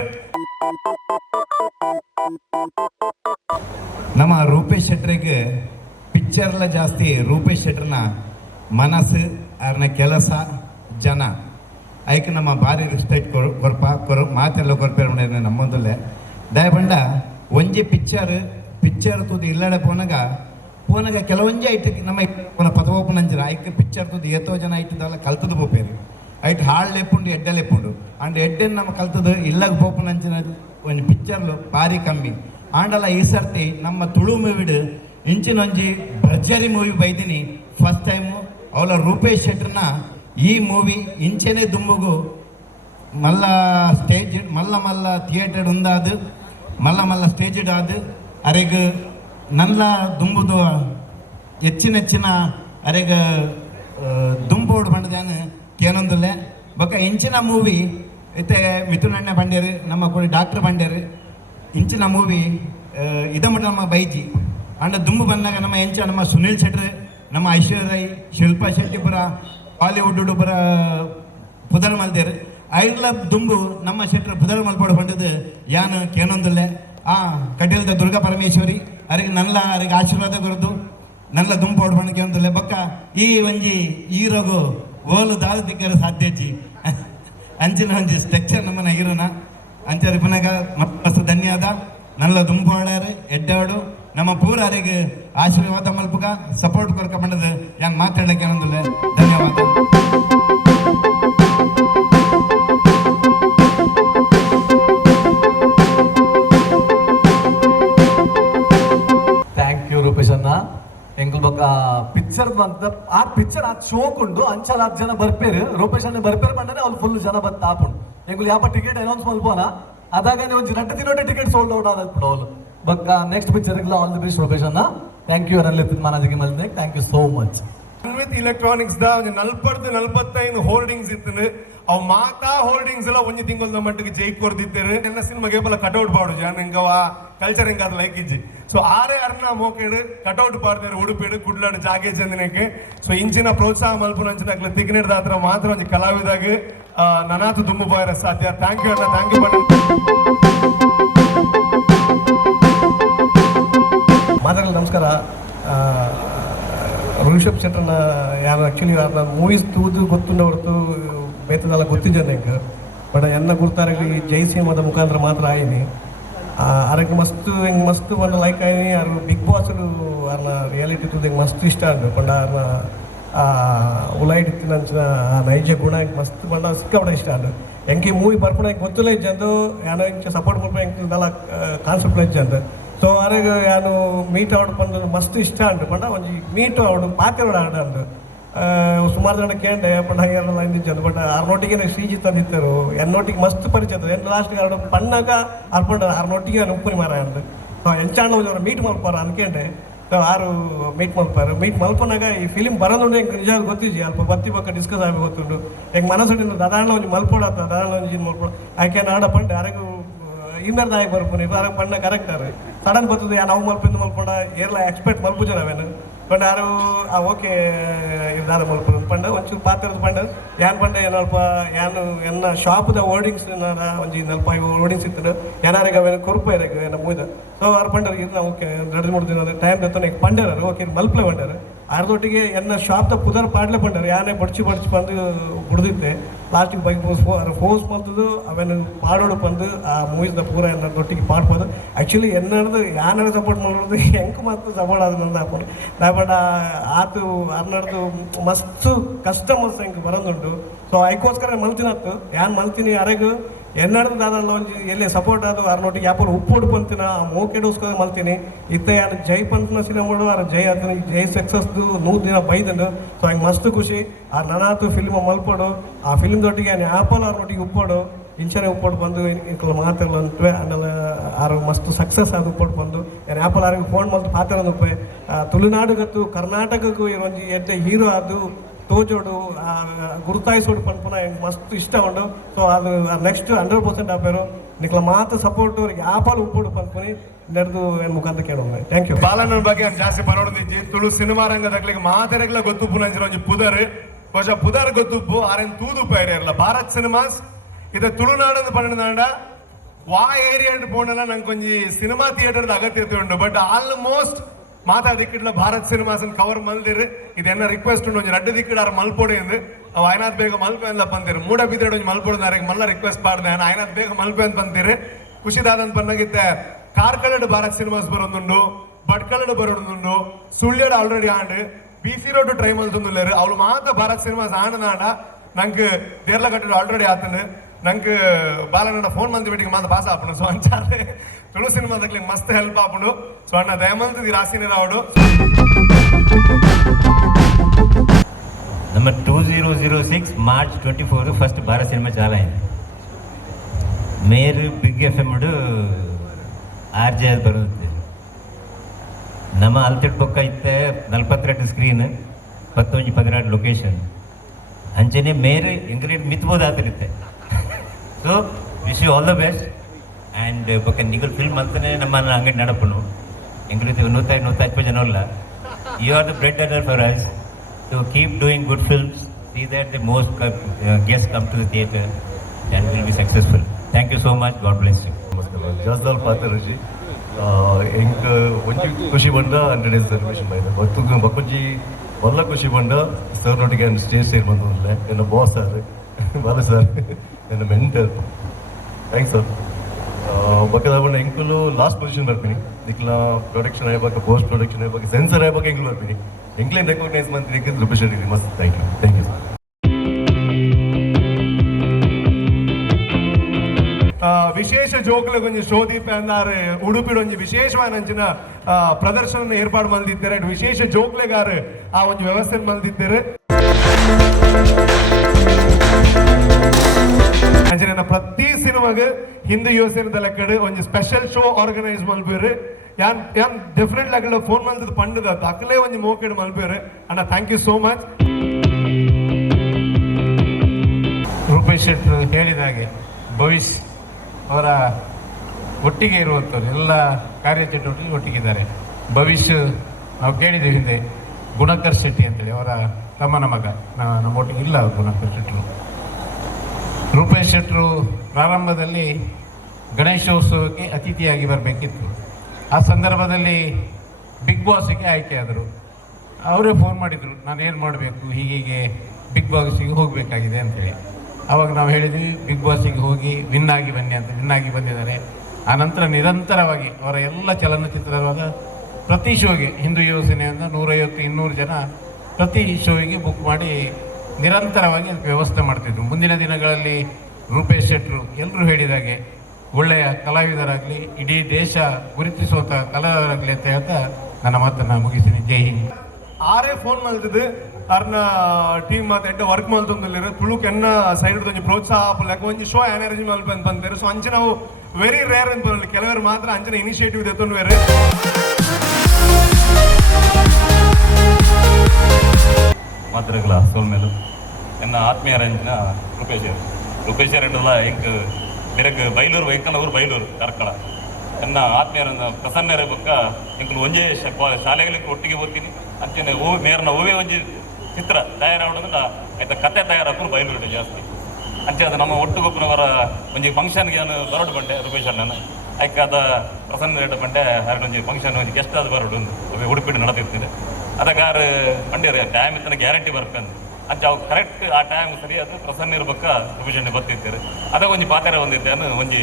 ನಮ್ಮ ರೂಪೇಶ್ ಶೆಟ್ರಿಗೆ ಪಿಕ್ಚರ್ಲ ಜಾಸ್ತಿ ರೂಪೇಶ್ ಶೆಟ್ರನ ಮನಸ್ಸು ಅವ್ರನ್ನ ಕೆಲಸ ಜನ ಐಕೆ ನಮ್ಮ ಭಾರಿ ರೆಸ್ಪೆಕ್ಟ್ ಮಾತೆಲ್ಲ ಕೊರ್ಪೇರ ನಮ್ಮದಲ್ಲೇ ದಯಪಂಡ ಒಂಜಿ ಪಿಕ್ಚರ್ ತುದು ಇಲ್ಲಡೆ ಪೋನಾಗ ಕೆಲವೊಂಜಿ ಐಟ್ ನಮ್ಮ ಪದವೋಪನ ಅಂಜರ ಐಕೆ ಪಿಕ್ಚರ್ ತುದು ಏತೋ ಜನ ಐಟದಲ್ಲ ಕಲ್ತದ ಪೋಪೇರಿ ಐಟ್ ಹಾಳು ಲೆಪ್ಪುಂಡು ಎಡ್ಡೆ ಲೆಪ್ಪುಂಡು ಅಂಡ್ ಎಡ್ಡೆನ್ ನಮ್ಮ ಕಲ್ತದ ಇಲ್ಲಾಗ ಪೋಪನ ಅಂಚಿನ ಒಂದು ಪಿಕ್ಚರ್ಲು ಭಾರಿ ಕಮ್ಮಿ ಆಂಡಲ ಈ ಸರ್ತಿ ನಮ್ಮ ತುಳು ಮೂವಿಡ್ ಇಂಚಿನೊಂಜಿ ಭರ್ಜರಿ ಮೂವಿ ಬೈದಿನಿ ಫಸ್ಟ್ ಟೈಮು ಅವಳ ರೂಪೇಶ್ ಶೆಟ್ರನ್ನ ಈ ಮೂವಿ ಇಂಚೆನೆ ದುಂಬುಗು ಮಲ್ಲ ಸ್ಟೇಜ್ ಮಲ್ಲ ಥಿಯೇಟರ್ ಉಂದಾದು ಮಲ್ಲ ಸ್ಟೇಜ್ಡ್ ಆದು ಅರೆಗ ನಲ್ಲ ದುಂಬುದು ಹೆಚ್ಚಿನ ಅರೆಗ ದುಂಬೋಡು ಬಂಡದಾನು ಕೇನೊಂದುಲ್ಲೆ ಬೊಕ್ಕ ಇಂಚಿನ ಮೂವಿ ಐತೆ ಮಿಥುನಣ್ಣ ಬಂಡೇರು ನಮ್ಮ ಕೂಡ ಡಾಕ್ಟರ್ ಬಂಡೇರು ಇಂಚಿನ ಮೂವಿ ಇದಮಟ ನಮ್ಮ ಬೈಜಿ ಅಂಡ ದುಂಬು ಬಂದಾಗ ನಮ್ಮ ಎಂಚ ನಮ್ಮ ಸುನಿಲ್ ಶೆಟ್ರ್ ನಮ್ಮ ಐಶ್ವರ್ಯ ರೈ ಶಿಲ್ಪಾ ಶೆಟ್ಟಿ ಪುರ ಬಾಲಿವುಡ್ ಪುರ ಪುದರ್ ಮಲ್ದೇರು ಐಡ್ಲ ದುಂಬು ನಮ್ಮ ಶೆಟ್ರ್ ಪುದರ್ ಮಲ್ಪೋಡು ಬಂಡದು ಯಾನು ಕೇನೊಂದುಲ್ಲೆ ಕಟೀಲ್ದ ದುರ್ಗಾ ಪರಮೇಶ್ವರಿ ಅರಿಗೆ ಅರಿಗೆ ಆಶೀರ್ವಾದ ಕೊರದು ನಲ್ಲ ದುಂಬೋಡು ಬಂಡ ಕೇನೊಂದುಲ್ಲೆ ಬೊಕ್ಕ ಈ ಒಂಜಿ ಈರೋಗು ಓಲು ದಾದ ದಿಕ್ಕರ ಸಾಧ್ಯಜಿ ಅಂಚಿನ ಒಂಜಿ ಸ್ಟ್ರಕ್ಚರ್ ನಮ್ಮನ ಹೀರೋನ ಅಂಚರಿ ಪುನಗ ಮಸ್ತ್ ಧನ್ಯವಾದ ನಲ್ಲ ದುಂಬೋಡಾರು ಎಡ್ಡಾಡು ನಮ್ಮ ಪೂರರಿಗೆ ಆಶೀರ್ವಾದ ಮಲ್ಪಗ ಸಪೋರ್ಟ್ ಕೊರಕ ಬಂಡದ ಯಾನ್ ಮಾತಾಡಲಿಕ್ಕೆ ಅನ್ನೋದಿಲ್ಲ. ಧನ್ಯವಾದ. ಥ್ಯಾಂಕ್ ಯು ರೂಪೇಶ್ ಅನ್ನ ಎಂಕಲ್ ಬೊಕ್ಕ ಪಿಕ್ಚರ್ ಬಂದ ಆ ಪಿಕ್ಚರ್ ಆ ಶೋಕುಂಡು ಅಂಚಲ 10 ಜನ ಬರ್ಪೇರು ರೂಪೇಶ್ ಅನ್ನ ಬರ್ಪೇರು ಬಂಡನೆ ಅವ್ರು ಫುಲ್ ಜನ ಬಂದು ತಾಪುಂಡು ಎಂಕಲ್ ಯಾಪ ಟಿಕೆಟ್ ಅನೌನ್ಸ್ ಮಲ್ಪೋನ ಅದಾಗನೆ ಒಂಜಿ ರಟ್ಟ ತಿನ್ನೋಟೆ ಟಿಕೆಟ್ ಸೋಲ್ಡ್ ಔಟ್ ಆದಲ್ಪುಡು ಅವ್ರು ಬೊಕ್ಕ next picture all the best Rupesh ಅನ್ನ ಥ್ಯಾಂಕ್ ಯು ಅನಲ್ಲಿತ್ತು ಮನದಿಗೆ ಮಲ್ದೆ thank you so much. With electronics ದ 40-45 ಹೋರ್ಡಿಂಗ್ಸ್ ಇತ್ತು ಅವು ಮಾತಾ ಹೋರ್ಡಿಂಗ್ಸ್ ಎಲ್ಲ ಒಂಜಿ ತಿಂಗಳ ಮಟ್ಟಿಗೆ ಜೈ ಕೊರ್ದಿದ್ದೇವೆ ನನ್ನ ಸಿನಿಮಾಗೆ ಬಲ ಕಟೌಟ್ ಪಾಡು ಜಾನ್ ಹಿಂಗವ ಕಲ್ಚರ್ ಹಿಂಗ ಅದು ಲೈಕ್ ಇಜ್ಜಿ ಸೊ ಆರೇ ಅರ್ನ ಮೋಕೇಡು ಕಟೌಟ್ ಪಾಡ್ತಾರೆ ಉಡುಪಿಡು ಕುಡ್ಲಾಡು ಜಾಗೆ ಚಂದಿನಕ್ಕೆ ಸೊ ಇಂಚಿನ ಪ್ರೋತ್ಸಾಹ ಮಲ್ಪುನ ಅಂಚಿನ ತಿಗಿನಿಡ್ದ ಹತ್ರ ಮಾತ್ರ ಒಂದು ಕಲಾವಿದಾಗ ನನಾತು ತುಂಬ ಬಾಯರ ಸಾಧ್ಯ. ಥ್ಯಾಂಕ್ ಯು ಅಣ್ಣ, ಥ್ಯಾಂಕ್ ಯು ಮಾತಾಡಲು ನಮಸ್ಕಾರ. ಋಷಭ್ ಶೆಟ್ಟರ್ನ ಯಾರು ಆ್ಯಕ್ಚುಲಿ ಅವ್ರನ್ನ ಮೂವೀಸ್ ತೂದು ಗೊತ್ತುಂಡ ಹೊರತು ಬೇತದೆಲ್ಲ ಗೊತ್ತಿದ್ದೆ ನಂಗೆ ಬಟ್ ಎನ್ನ ಗುರ್ತಾರಲ್ಲಿ ಜೈ ಸಿನಿಮಾದ ಮುಖಾಂತರ ಮಾತ್ರ ಆಯ್ನಿ ಅದಕ್ಕೆ ಮಸ್ತ್ ಒಂದು ಲೈಕ್ ಆಯ್ನಿ ಅವ್ರು ಬಿಗ್ ಬಾಸ್ ಅವ್ರನ್ನ ರಿಯಾಲಿಟಿ ತೂದಂಗೆ ಮಸ್ತ್ ಇಷ್ಟ ಆಗ ಕೊಂಡ ಅವ್ರನ್ನ ಉಲಾಯಿಟ್ಟಿನ ನೈಜ ಗುಣ ಮಸ್ತ್ ಬಂಡ ಸಿಕ್ಕಾಪಟ್ಟೆ ಇಷ್ಟ ಆಗ ಎಂಕಿ ಮೂವಿ ಬರ್ಪಣ ಗೊತ್ತಿಲ್ಲ ಇಜ್ಜಂದು ಏನೋ ಇಂಚ ಸಪೋರ್ಟ್ ಮಾಡ್ಕೊಂಡು ಎಂಕೆಲ್ಲ ಕಾನ್ಸೆಪ್ಟ್ ಇಜ್ಜಂದು ಸೊ ಅವ್ರಿಗೆ ನಾನು ಮೀಟ್ ಆವಡ್ ಬಂದು ಮಸ್ತ್ ಇಷ್ಟ ಅಂಡು ಪಂಡ ಒಂಜಿ ಮೀಟ್ ಆವಡು ಪಾತ್ರೆ ಆಡು ಸುಮಾರು ಜನ ಕೇಂಡೆ ಪಂಡ ಎಲ್ಲ ಇಂದಿದ್ದು ಬಟ್ ಅವ್ರನೊಟ್ಟಿಗೆ ಶ್ರೀಜಿತ್ ಅಂದಿದ್ದರು ಎನ್ನೊಟ್ಟಿಗೆ ಮಸ್ತ್ ಪರಿಚಯ ಎನ್ನ ಲಾಸ್ಟ್ಗೆ ಅವ್ರು ಪಣ್ಣಾಗ ಅರ್ಪಂಡ ಅವ್ರನೊಟ್ಟಿಗೆ ಉಪ್ಪುನಿ ಮಾರ ಅಂದು ಎಂಚಾಣ ಮೀಟ್ ಮಲ್ಪಾರ ಅನ್ಕಂಡೆ ಆರು ಮೀಟ್ ಮಲ್ಪಾರು ಮೀಟ್ ಮಲ್ಪನಾಗ ಈ ಫಿಲಿಮ್ ಬರೋದು ಹೆಂಗೆ ನಿಜ ಗೊತ್ತಿದ್ದಿ ಅಲ್ಪ ಬತ್ತಿ ಪಕ್ಕ ಡಿಸ್ಕಸ್ ಆಗಿ ಗೊತ್ತುಂಡು ಹೆಂಗೆ ಮನಸ್ಸು ದಾದಾಳ ಒಂಜಿ ಮಲ್ಪೋಡ ದಾದಾಳ ಒಂಜಿ ಮಲ್ಪೋಡ ಆಕೆ ಆಡ ಪಂಡ ಯಾರಿಗೂ ಇನ್ನರ್ ನಾಯಕ್ ಬರ್ಪುನಿ ಬಣ್ಣ ಕರೆಕ್ಟ್ ಸಡನ್ ಬರ್ತದೆ ನಾವು ಮಲ್ಪಿಂದ ಮಲ್ಕೊಂಡ ಏರ್ಲ ಎಕ್ಸ್ಪೆಕ್ಟ್ ಮಲ್ಪುಜ ನಾವೇನು ಪಂಡ ಯಾರು ಓಕೆ ಇದಾರ ಮಲ್ಪರು ಪಂಡ ಒಂಚೂರು ಪಾತ್ರದ ಪಂಡ ಯಾನ್ ಪಂಡ ಏನಲ್ಪ ಯಾನು ಎನ್ನ ಶಾಪ್ದ ಓರ್ಡಿಂಗ್ಸ್ ಒಂಜಿ ನಲ್ಪ ಓರ್ಡಿಂಗ್ಸ್ ಇತ್ತು ಏನಾರಿಗೆ ಅವೇನು ಕೊರಪ ಇರಕ್ಕೆ ನಮ್ಮ ಮುಯ್ದ ಸೊ ಅವ್ರ ಪಂಡರ್ ಇದು ಓಕೆ 2-3 ದಿನ ಟೈಮ್ ದತ್ತನ ಪಂಡರು ಓಕೆ ಮಲ್ಪಲೆ ಪಂಡರು ಅರ್ಧೊಟ್ಟಿಗೆ ಎನ್ನ ಶಾಪ್ದ ಪುದರ್ ಪಾಡ್ಲೆ ಪಂಡರು ಯಾನೇ ಬಡ್ಚಿ ಬಂದು ಬಿಡ್ದಿದ್ದೆ ಲಾಸ್ಟಿಗೆ ಬೈಕ್ ಫೋರ್ಸ್ ಮಲ್ತದು ಅವೇನು ಪಾಡೋಡು ಬಂದು ಆ ಮೂವೀಸ್ದ ಪೂರ ಎನ್ನೊಟ್ಟಿಗೆ ಪಾಡ್ಬೋದು ಆ್ಯಕ್ಚುಲಿ ಎನ್ನಡ್ದು ಯಾರು ಸಪೋರ್ಟ್ ಮಾಡೋದು ಹೆಂಗೆ ಮತ್ತು ಸಪೋರ್ಟ್ ಆದ ಹಾಕೊಂಡು ನಾಪಂಡ ಆತು ಅನ್ನಡ್ದು ಮಸ್ತ್ ಕಸ್ಟಮರ್ಸ್ ಹೆಂಗೆ ಬರೋದುಂಟು ಸೊ ಅದಕ್ಕೋಸ್ಕರ ಮಲ್ತಿನತ್ತು ಯಾನ್ ಮಲ್ತೀನಿ ಯಾರಿಗೂ ಎನ್ನಡ್ದು ದಾದಲ್ಲ ಒಂಜಿ ಎಲ್ಲಿ ಸಪೋರ್ಟ್ ಆದು ಅರ್ನೊಟ್ಟಿಗೆ ಯಾಪರು ಉಪ್ಪು ಪಂತಿನ ಆ ಮೋಕೆಡೋಸ್ಕರ ಮಲ್ತೀನಿ ಇತ್ತ ಯಾರು ಜೈ ಪಂತನ ಸಿನಿಮಾಡು ಅವ್ರ ಜೈ ಅದನ್ನ ಜೈ ಸಕ್ಸಸ್ದು 100 ದಿನ ಬೈದಂಡು ಸೊ ಹಂಗೆ ಮಸ್ತ್ ಖುಷಿ ಆ ನನಾತು ಫಿಲ್ಮ್ ಮಲ್ಪೋಡು ಆ ಫಿಲ್ಮ್ದೊಟ್ಟಿಗೆ ಆ್ಯಪಲ್ ಅವ್ರೊಟ್ಟಿಗೆ ಉಪ್ಪೋಡು ಇಂಚನೆ ಉಪ್ಪೋಡು ಬಂದು ಇನ್ಕಲ್ ಮಾತಾಡಲಂತವೆ ಆಮೇಲೆ ಆರು ಮಸ್ತ್ ಸಕ್ಸಸ್ ಅದು ಉಪ್ಪೋಡು ಬಂದು ಏನು ಆ್ಯಪಲ್ ಅವ್ರಿಗೆ ಫೋನ್ ಮಲ್ತು ಪಾತಾಡೋದಪ್ಪೆ ತುಳುನಾಡುಗತ್ತು ಕರ್ನಾಟಕಕ್ಕೂ ಒಂಜಿ ಎಡ್ಡೆ ಹೀರೋ ಅದು ತೋಜೋಡು ಗುರುತಾಯಿಸೋಡು ಪನ್ಪುನ ಮಸ್ತ್ ಇಷ್ಟ ಉಂಡು ಸೊ ಅದು ನೆಕ್ಸ್ಟ್ 100% ಆಪೇರು ನಿಕ್ಲ ಮಾತು ಸಪೋರ್ಟ್ ಅವ್ರಿಗೆ ಆಪಲ್ ಉಪ್ಪೋಡು ಪನ್ಪುನಿ ನಡೆದು ಮುಖಾಂತರ ಕೇಳೋಣ ಥ್ಯಾಂಕ್ ಯು ಬಾಲನ ಬಗ್ಗೆ ಜಾಸ್ತಿ ಪರೋಡಿದ್ದಿ ತುಳು ಸಿನಿಮಾ ರಂಗದಾಗ್ಲಿಕ್ಕೆ ಮಾತೆರೆಗ್ಲ ಗೊತ್ತುಪ್ಪು ನಂಚಿನ ಒಂಜಿ ಪುದರ್ ಬಹುಶಃ ಪುದರ್ ಗೊತ್ತುಪ್ಪು ಆರೇನು ತೂದುಪ್ಪು ಏರಿಯಲ್ಲ ಭಾರತ್ ಸಿನಿಮಾಸ್ ಇದು ತುಳುನಾಡು ಪಂಡ ವಾ ಏರಿಯಾ ಪೋಂಡಲ್ಲ ನಂಗೆ ಒಂಜಿ ಸಿನಿಮಾ ಥಿಯೇಟರ್ದ ಅಗತ್ಯತೆ ಉಂಟು ಬಟ್ ಆಲ್ಮೋಸ್ಟ್ ಮಾತಾಡಿಕ್ಕಿಡ್ಲ ಭಾರತ್ ಸಿನಿಮಾಸ್ ಕವರ್ ಮಲ್ದಿರು ಇದೆನ್ನ ರಿಕ್ವೆಸ್ಟ್ ಉಂಟು ಒಂಜಿ 2 ದಿಕ್ಕಿಡಾರ ಮಲ್ಪೊಡೆ ಎಂದು ಅವು ಆಯ್ನಾದ್ ಬೇಗ ಮಲ್ಪೆ ಅಂತ ಬಂದಿರು ಮೂಡ ಬಿದ್ರೆಡ್ ಒಂಜಿ ಮಲ್ಪೊಡದಾರಿಗೆ ಮಲ್ಲ ರಿಕ್ವೆಸ್ಟ್ ಮಾಡ್ದೆ ಆಯ್ನಾದ್ ಬೇಗ ಮಲ್ಪೆ ಅಂತ ಬಂದಿರು ಖುಷಿದಾದಂತ ಪನ್ನಗಿತ್ತೆ ಕಾರ್ಕಳಡ್ ಭಾರತ್ ಸಿನಿಮಾಸ್ ಬರೋದುಂಡು ಬಡ್ಕಳಡ್ ಬರೋದುಂಡು ಸುಳ್ಯಡ್ already and BC road try ಮಲ್ತೊಂದುಲ್ಲೇರು ಅವ್ರು ಮಾತ್ರ ಭಾರತ್ ಸಿನಿಮಾಸ್ ಆಂಡ ನಂಗೆ ದೇರ್ಲ ಕಟ್ಟಡ ಆಲ್ರೆಡಿ ಆತನು ನಂಗೆ ಬಾಲನಡ ಫೋನ್ ಮಂದಿ ಬಿಟ್ಟಿಗೆ ಮಾತ್ರ ಪಾಸ್ ಆಪಣು ಸೊ ಅಂಚಾರೆ ತುಳು ಸಿನಿಮಾದಾಗ್ಲಿ ಮಸ್ತ್ ಹೆಲ್ಪ್ ಆಪಣು ಸೊ ಅಣ್ಣ ದಯಮಂತ್ ದಿ ರಾಸಿನಿ ರಾವುಡು number 2006 March 24 first Bharat cinema चाला मेरे बिग FM RJ बरुत्ते ನಮ್ಮ ಅಲ್ತೆಡ್ ಪಕ್ಕ ಇತ್ತೆ 42 ಸ್ಕ್ರೀನ್ 17 ಲೊಕೇಶನ್ ಅಂಚನೆ ಮೇರೆ ಎಂಗ್ರೇಡ್ ಮಿತ್ಬೋದಾತಿರುತ್ತೆ so wish you all the best and ಪಕ್ಕ ನಿಗಲ್ ಫಿಲ್ಮ್ ಅಂತಾನೆ ನಮ್ಮನ್ನು ಅಂಗಡಿ ನಡಪನು ಎಂಗ್ರೀತಿ 150 ಜನ ಇಲ್ಲ you are the bread earner for us so keep doing good films see that the most guest come to the theatre and will be successful thank you so much God bless you ನಮಸ್ಕಾರ ಜಾಸ್ದಾಲ್ ಪಾತ್ರಜಿ ಇಂಕ ಒಂಜಿ ಖುಷಿ ಬಂದ 100 days celebration ಮಾಡಿದೆ ಮತ್ತೊಂದು ಮಕ್ಕೊಂಜಿ ಒಳ್ಳೆ ಖುಷಿ ಬಂದ ಸರ್ನೊಟ್ಟಿಗೆ ಸ್ಟೇಜ್ ಸೇರಿ ಬಂದಿಲ್ಲ ನನ್ನ ಬಾಸ್ ಸರ್ ಬಾಲ ಸರ್ ನನ್ನ ಮೆಂಟರ್ ಥ್ಯಾಂಕ್ಸ್ ಸರ್ ಬಕ್ಕದ ಎಂಕಲು ಲಾಸ್ಟ್ ಪೊಸಿಷನ್ ಬರ್ತೀನಿ ನಿಕ್ಲ ಪ್ರೊಡಕ್ಷನ್ ಆಗ್ಬೇಕು ಪೋಸ್ಟ್ ಪ್ರೊಡಕ್ಷನ್ ಆಗ್ಬೇಕು ಸೆನ್ಸರ್ ಆಗ್ಬೇಕು ಎಂಕ್ಲು ಬರ್ತೀನಿ ಎಂಕ್ಲೇನ್ ರೆಕಗ್ನೈಸ್ ಮಾಡ್ತೀನಿ ರಿಪ್ರೆಸೆಂಟೇಟಿವ್ ಮಸ್ತ್ ಥ್ಯಾಂಕ್ ಯು ಸರ್ ವಿಶೇಷ ಜೋಕ್ಲ ಒಂಜಿ ಶೋದೀಪ ಅಂದಾರೆ ಉಡುಪಿಡ್ ಒಂಜಿ ವಿಶೇಷವಾದಂಚಿನ ಪ್ರದರ್ಶನ ಏರ್ಪಾಡು ಮಲ್ದಿದ್ದಾರೆ ವಿಶೇಷ ಜೋಕ್ಲೆಗಾರ ಆ ಒಂದು ವ್ಯವಸ್ಥೆ ಮಲ್ದಿದ್ದಾರೆ ಅಂಚನೆ ಪ್ರತಿ ಸಿನಿಮಾಗ ಹಿಂದೂ ಯೋಜನೆ ಲೆಕ್ಕಡ್ ಒಂಜಿ ಸ್ಪೆಷಲ್ ಶೋ ಆರ್ಗನೈಸ್ ಮಲ್ಪೇರು ಯಾನ್ ಯಾನ್ ಡಿಫ್ರೆಂಟ್ ಲೆಕ್ಕಡ ಫೋನ್ ಮಲ್ತದ ಪಂಡದ ಅಕಲೇ ಒಂಜಿ ಮೋಕೆಡ್ ಮಲ್ಪೇರು ಅಣ್ಣ thank you so much. Rupesh ಶೆಟ್ರು ಹೇಳಿದ ಹಾಗೆ ಭವಿಷ್ ಅವರ ಒಟ್ಟಿಗೆ ಇರುವಂಥವ್ರು ಎಲ್ಲ ಕಾರ್ಯಚಟುವಟಿಕೆ ಒಟ್ಟಿಗಿದ್ದಾರೆ. ಭವಿಷ್ಯ ನಾವು ಕೇಳಿದ್ದೀವಿ ಹಿಂದೆ ಗುಣಕರ್ ಶೆಟ್ಟಿ ಅಂತೇಳಿ ಅವರ ತಮ್ಮನ ಮಗ ನಮ್ಮ ಒಟ್ಟಿಗೆ ಇಲ್ಲ ಗುಣಕರ್ ಶೆಟ್ಟರು. ರೂಪೇಶ್ ಶೆಟ್ಟರು ಪ್ರಾರಂಭದಲ್ಲಿ ಗಣೇಶೋತ್ಸವಕ್ಕೆ ಅತಿಥಿಯಾಗಿ ಬರಬೇಕಿತ್ತು. ಆ ಸಂದರ್ಭದಲ್ಲಿ ಬಿಗ್ ಬಾಸ್ಗೆ ಆಯ್ಕೆಯಾದರು. ಅವರೇ ಫೋನ್ ಮಾಡಿದರು ನಾನೇನು ಮಾಡಬೇಕು ಹೀಗೆ ಬಿಗ್ ಬಾಸ್ಗೆ ಹೋಗಬೇಕಾಗಿದೆ ಅಂತೇಳಿ. ಆವಾಗ ನಾವು ಹೇಳಿದ್ವಿ ಬಿಗ್ ಬಾಸಿಗೆ ಹೋಗಿ ವಿನ್ ಆಗಿ ಬನ್ನಿ ಅಂತ. ವಿನ್ ಆಗಿ ಬಂದಿದ್ದಾರೆ. ಆನಂತರ ನಿರಂತರವಾಗಿ ಅವರ ಎಲ್ಲ ಚಲನಚಿತ್ರದ ಪ್ರತಿ ಶೋಗೆ ಹಿಂದೂ ಯೋಜನೆಯಿಂದ 150-200 ಜನ ಪ್ರತಿ ಶೋಗೆ ಬುಕ್ ಮಾಡಿ ನಿರಂತರವಾಗಿ ಅದಕ್ಕೆ ವ್ಯವಸ್ಥೆ ಮಾಡ್ತಿದ್ರು. ಮುಂದಿನ ದಿನಗಳಲ್ಲಿ ರೂಪೇಶ್ ಶೆಟ್ರು ಎಲ್ಲರೂ ಹೇಳಿದಾಗೆ ಒಳ್ಳೆಯ ಕಲಾವಿದರಾಗಲಿ ಇಡೀ ದೇಶ ಗುರುತಿಸುವಂಥ ಕಲಾವಿದರಾಗಲಿ ಅಂತ ಹೇಳ್ತಾ ನನ್ನ ಮಾತನ್ನು ಮುಗಿಸ್ತೀನಿ. ಜೈ ಹಿಂದ್. ಆರೇ ಫೋನ್ ಮಲ್ತದೆ ಅರ್ನ ಟೀಮ್ ಮಾತು ಎಡ್ಡ ವರ್ಕ್ ಮಲ್ತೊಂದಿಲ್ಲ ತುಳುಕ್ ಎನ್ನ ಸೈಡ್ ಒಂಜಿ ಪ್ರೋತ್ಸಾಹ ಲೆಕ್ಕ ಒಂಜಿ ಶೋ ಏನ್ ಅರೇಂಜ್ ಮಲ್ಪ ಅಂತ ಬಂತಾರೆ. ಸೊ ಅಂಚೆ ನಾವು ವೆರಿ ರೇರ್ ಅಂತ ಬರಲಿ ಕೆಲವರು ಮಾತ್ರ ಅಂಚನೆ ಇನಿಷಿಯೇಟಿವ್ ಎತ್ತೊಂದು ಬೇರೆ ಮಾತ್ರಗಳ ಸೋಲ್ಮೇಲು ಎನ್ನ ಆತ್ಮೀಯರಂಜಿನ ರೂಪೇಶರಲ್ಲ ಇಂಕ್ ಬೇರೆ ಬೈಲೂರು ವೈಕಲ್ ಅವರು ಬೈಲೂರು ಕಾರ್ಕಳ ಎನ್ನ ಆತ್ಮೀಯರ ಪ್ರಸನ್ನರ ಬೊಕ್ಕ ಇಂಕಲು ಒಂಜೇ ಶಾಲೆಗಳಿಗೆ ಒಟ್ಟಿಗೆ ಓದ್ತೀನಿ ಅಂಚನೆ ಮೇರ್ನ ಓವೇ ಒಂಜಿ ಚಿತ್ರ ತಯಾರಾವೋದಂಡ ಆಯ್ತ ಕತೆ ತಯಾರಾಕೋರು ಬಯಲುಂಡೆ ಜಾಸ್ತಿ ಅಂಚೆ ಅದು ನಮ್ಮ ಒಟ್ಟುಗೊಬ್ಬನವರ ಒಂಜಿ ಫಂಕ್ಷನ್ಗೆ ನಾನು ಬರೋಡು ಬಂಡೆ ರೂಪೇಶ್ ಅಣ್ಣನ ಆಯ್ಕಾದ ಪ್ರಸನ್ನ ರೇಟ್ ಬಂಡೆ ಒಂಜಿ ಫಂಕ್ಷನ್ ಒಂಜಿ ಗೆಸ್ಟ್ ಆದ ಬರೋಡು ಉಡುಪಿಡು ನಡೆದಿರ್ತೀನಿ ಅದಕ್ಕಾರು ಬಂಡಿರಿ ಟೈಮ್ ಇತ್ತನ ಗ್ಯಾರಂಟಿ ಬರ್ಪಂದು ಅಂಚೆ ಅವು ಕರೆಕ್ಟ್ ಆ ಟೈಮ್ ಸರಿಯಾದ ಪ್ರಸನ್ನ ಇರ್ಬೇಕ ರೂಪೇಶ್ ಅಣ್ಣ ಬರ್ತಿರ್ತಾರೆ ಅದ ಒಂಜಿ ಪಾತ್ರ ಒಂದಿದ್ದೆ ಒಂಜಿ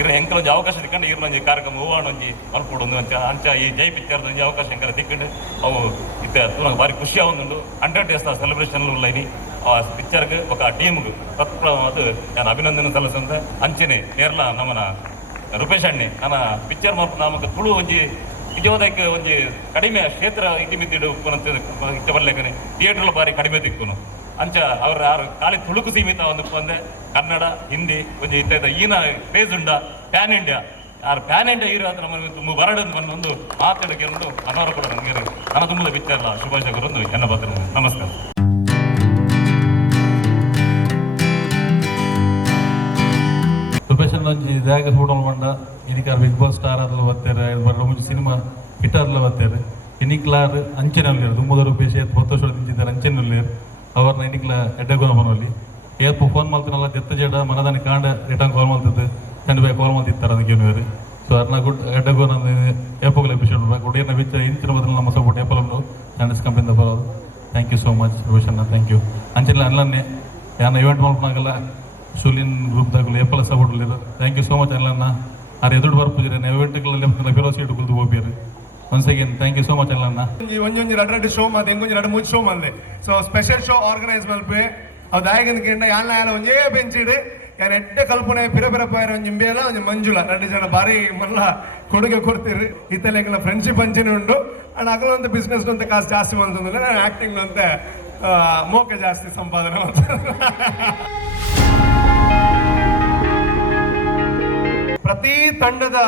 ಇರ ಹೆಂಕಲ್ ಒಂಜಿ ಅವಕಾಶ ತಿಕ್ಕೊಂಡು ಇರ್ ಒಂಜಿ ಕಾರ್ಯಕ್ರಮ ಹೂವಾಣ ಒಂಜಿ ಮಲ್ಪುಡು ಅಂಚ ಈ ಜೈ ಪಿಕ್ಚರ್ದ ಒಂಜಿ ಅವಕಾಶ ಹೆಂಕಲ್ಲ ತಿಕ್ಕೊಂಡು ಅವು ಇತ್ತೆ ನನಗೆ ಭಾರಿ ಖುಷಿ ಆಗುಂಡು 100 days ಸೆಲೆಬ್ರೇಷನ್ ಉಳ್ಳೈನಿ ಆ ಪಿಕ್ಚರ್ಗೆ ఒక ಟೀಮ್ಗೆ ಅದು ನಾನು ಅಭಿನಂದನೆ ಸಲ್ಲಿಸಂತ ಅಂಚೆನೆ ನೇರ್ಲ ನಮ್ಮನ ರೂಪೇಶ್ ಅಣ್ಣೆ ನನ್ನ ಪಿಕ್ಚರ್ ಮಾರ್ಪ ನಮಗೆ ತುಳು ಒಂಜಿ ನಿಜವಾದಕ್ಕೆ ಒಂಜಿ ಕಡಿಮೆ ಕ್ಷೇತ್ರ ಇತಿಮಿತಿಡು ಇಷ್ಟ ಬರ್ಲೇಕನೆ ಥಿಯೇಟರ್ಲು ಬಾರಿ ಕಡಿಮೆ ತಿಕ್ಕುನು ಅಂಚ ಅವ್ರ ಯಾರು ಖಾಲಿ ತುಳುಕು ಸೀಮಿತ ಒಂದು ಬಂದೆ ಕನ್ನಡ ಹಿಂದಿ ಒಂಜಿ ಇತ್ತ ಈನ ಕ್ರೇಜ್ ಉಂಡ ಪ್ಯಾನ್ ಇಂಡಿಯಾ ಯಾರು ಪ್ಯಾನ್ ಇಂಡಿಯಾ ಹೀರೋ ಆದ್ರೆ ನಮಗೆ ತುಂಬ ಬರಡು ಒಂದು ಮಾತಾಡಕ್ಕೆ ಒಂದು ಅನಾರ ಕೂಡ ನನಗೆ ನನ್ನ ತುಂಬದ ಪಿಕ್ಚರ್ಲ ಶುಭಾಶಯಗಳು ಎನ್ನ ಭದ್ರ ನಮಸ್ಕಾರ. ರೂಪೇಶ್ ಒಂಜಿ ಜಾಗ ಫೋಟೋಲ್ ಬಂಡ ಇದಕ್ಕೆ ಬಿಗ್ ಬಾಸ್ ಸ್ಟಾರ್ ಅದೆಲ್ಲ ಬರ್ತಾರೆ ಮುಂಚೆ ಸಿನಿಮಾ ಹಿಟ್ಟರ್ಲ ಬರ್ತಾರೆ ಇನ್ನಿಕ್ಲಾರ್ ಅಂಚೆನಲ್ಲಿ ತುಂಬದ ರೂಪೇಶ್ 10 ವರ್ಷ ನಿಂತಿದ್ದಾರೆ ಅಂಚೆನಲ್ಲಿ ಅವ್ರನ್ನ ಇನ್ನಿಕ್ಲ ಎಡ್ಡಗೋನ ಮನಲ್ಲಿ ಏರ್ಪು ಫೋನ್ ಮಾಡ್ತೀನಲ್ಲ ಜೆತ್ತ ಜೇಡ ಮನದಾನಿ ಕಾಂಡ ರಿಟರ್ನ್ ಕಾಲ್ ಮಾಡ್ತಿದ್ದು ಚಂದ ಬೈ ಕಾಲ್ ಮಾಡ್ತಿರ್ತಾರೆ ಅದಕ್ಕೆ ಏನಿದ್ದಾರೆ ಸೊ ಅರ್ನ ಗುಡ್ ಎಡ್ಡಗೋನ ಏಪೋಗಲ ಎಪಿಸೋಡ್ ಗುಡಿಯನ್ನ ಬಿಚ್ಚ ಇಂಚಿನ ಬದಲು ನಮ್ಮ ಸಪೋರ್ಟ್ ಏಪಲನ್ನು ಚಾನಲ್ಸ್ ಕಂಪನಿಯಿಂದ ಬರೋದು. Thank you so much Rupesh ಅಣ್ಣ, ಥ್ಯಾಂಕ್ ಯು. ಅಂಚೆಲ್ಲ ಅಲ್ಲನ್ನೇ ಯಾರನ್ನ ಇವೆಂಟ್ ಮಾಡ್ಕೊಂಡಾಗಲ್ಲ ಸುಲಿನ್ ಗ್ರೂಪ್ದಾಗಲು ಏಪಲ ಸಪೋರ್ಟ್ ಇಲ್ಲಿರು. ಥ್ಯಾಂಕ್ ಯು ಸೋ ಮಚ್ ಅಲ್ಲನ್ನ ಆರು ಎದುರು ಬರ್ಪುಜಿರಿ ನಾವು ಇವೆಂಟ್ಗಳಲ್ಲಿ ಬೇರೆ ಸೀಟ್ ಕುಲ್ದು ಹೋಗ್ಬೇರಿ. Once again thank you so much ಅಲ್ಲನ್ನ. ಒಂಜೊಂಜಿ 2 ಶೋ ಮಾತು ಹೆಂಗೊಂಜಿ 2-3 ಶೋ ಮಂದೆ ಸೊ ಸ್ಪೆಷಲ್ ಶೋ ಆರ್ಗನೈಸ್ ಮಲ್ಪೆ ಅವು ದಾಯಗನ ಕೇಂಡ ಯಾನ ಒಂಜೇ ಬೆಂಚಿಡು ಯಾರು ಎಡ್ಡೆ ಕಲ್ಪನೆ ಪಿರ ಪಾಯರ ಒಂಜಿ ಇಂಬೇಲ ಒಂಜಿ ಮಂಜುಳ 2 ಜನ ಬಾರಿ ಮಲ್ಲ ಕೊಡುಗೆ ಕೊಡ್ತೀರಿ ಇತ್ತಲೆಗೆಲ್ಲ ಫ್ರೆಂಡ್ಶಿಪ್ ಅಂಚನೆ ಉಂಡು ಅಂಡ್ ಅಗಲೊಂದು ಬಿಸ್ನೆಸ್ ಅಂತ ಕಾಸು ಜಾಸ್ತಿ ಬಂತಂದ್ರೆ ನಾನು ಆಕ್ಟಿಂಗ್ ಅಂತ ಮೋಕ ಜಾಸ್ತಿ ಸಂಪಾದನೆ ಪ್ರತಿ ತಂಡದ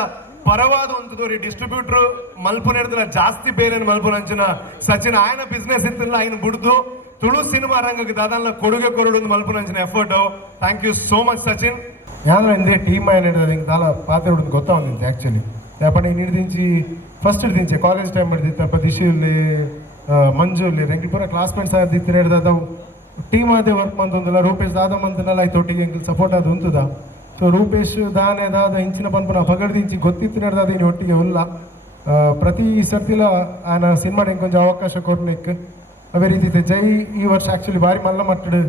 ಪರವಾದ ಒಂದು ಡಿಸ್ಟ್ರಿಬ್ಯೂಟರ್ ಮಲ್ಪುನ ಜಾಸ್ತಿ ಬೇರೆ ಮಲ್ಪುನ ಅಂಚಿನ ಸಚಿನ್ ಆಯ್ನ ಬಿಸ್ನೆಸ್ ಇತ್ತಿಲ್ಲ ఆయన ಬುಡ್ದು ತುಳು ಸಿನಿಮಾ ರಂಗಕ್ಕೆ ದಾದಾನ ಕೊಡುಗೆ ಕೊರಡು ಮಲ್ಪುನ ಅಂಚಿನ effort. Thank you so much Sachin. ಯಾರು ಅಂದ್ರೆ ಟೀಮ್ ఆయన ದಾಲ ಪಾತ್ರ ಹುಡುಗ ಗೊತ್ತಾವಂದಿತ್ತು ಆಕ್ಚುಲಿ ಯಾಪಣ ಹಿಡಿದಿಂಚಿ ಫಸ್ಟ್ ಹಿಡಿದಿಂಚಿ ಕಾಲೇಜ್ ಟೈಮ್ ಹಿಡಿದಿತ್ತು ಪ್ರತಿಶೀಲಿ ಮಂಜುಲಿ ರೆಂಗಿ ಪೂರ ಕ್ಲಾಸ್ಮೇಟ್ಸ್ ಆಗಿತ್ತು ಹಿಡ್ದವು ಟೀಮ್ ಅದೇ ವರ್ಕ್ ಮಂತಂದಿಲ್ಲ ರೂಪೇಶ್ ದಾದ ಮಂತನಲ್ಲ ಆಯ್ತು ಒಟ್ಟಿಗೆ ಸಪೋರ್ಟ್ ಅದು ಉಂಟದ ಸೊ ರೂಪೇಶ್ ದಾನೆ ದಾದ ಇಂಚಿನ ಪನ್ಪುನ ಪಗಡ್ದಿಂಚಿ ಗೊತ್ತಿತ್ತು ನಡೆದಾದ ಇನ್ನು ಒಟ್ಟಿಗೆ ಉಲ್ಲ ಪ್ರತಿ ಸರ್ತಿಲ ಆನ ಸಿನಿಮಾ ಕೊಂಚ ಅವಕಾಶ ಕೊಡ್ಲಿಕ್ಕೆ ಅವೇ ರೀತಿ ಜೈ ಈ ವರ್ಷ ಆ್ಯಕ್ಚುಲಿ ಭಾರಿ ಮಲ್ಲ ಮಟ್ಟದ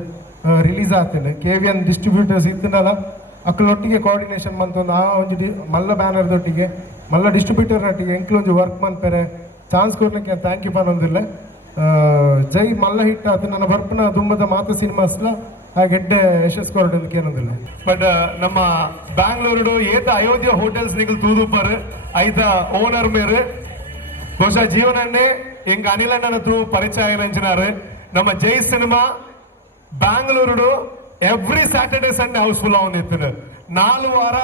ರಿಲೀಸ್ ಆಗ್ತದೆ KVN ಡಿಸ್ಟ್ರಿಬ್ಯೂಟರ್ಸ್ ಇದ್ದನಲ್ಲ ಅಕ್ಕಳೊಟ್ಟಿಗೆ ಕೋಆರ್ಡಿನೇಷನ್ ಮಂತೊಂದು ಆ ಒಂದು ಮಲ್ಲ ಬ್ಯಾನರ್ದೊಟ್ಟಿಗೆ ಮಲ್ಲ ಡಿಸ್ಟ್ರಿಬ್ಯೂಟರ್ನೊಟ್ಟಿಗೆ ಎಂಕ್ಲೊಂದು ವರ್ಕ್ ಮಾಡ್ತಾರೆ ಚಾನ್ಸ್ ಕೊಡ್ಲಿಕ್ಕೆ ಥ್ಯಾಂಕ್ ಯು ಪನ್ನೊಂದಿಲ್ಲ. ಜೈ ಮಲ್ಲ ಹಿಟ್ ಅದು ನನ್ನ ಬರ್ಪನ ದುಂಬದ ಮಾತು ಸಿನಿಮಾಸ್ಲ ಆ ಗೆಡ್ಡೆ ಯಶಸ್ ಕೊರಡಲಿಕ್ಕೆ ಏನೊಂದಿಲ್ಲ. ಬಟ್ ನಮ್ಮ ಬ್ಯಾಂಗ್ಳೂರು ಏತ ಅಯೋಧ್ಯ ಹೋಟೆಲ್ಸ್ ನಿಗಲ್ ತೂದುಪರ್ ಐತ ಓನರ್ ಮೇರು ಬಹುಶಃ ಜೀವನನ್ನೇ ಎಂಗ ಅನಿಲಣ್ಣನ ತ್ರೂ ಪರಿಚಯ ನಂಚಿನಾರು ನಮ್ಮ Jai cinema Bangalore every Saturday Sunday houseful ಅವನಿತ್ತು 4 ವಾರ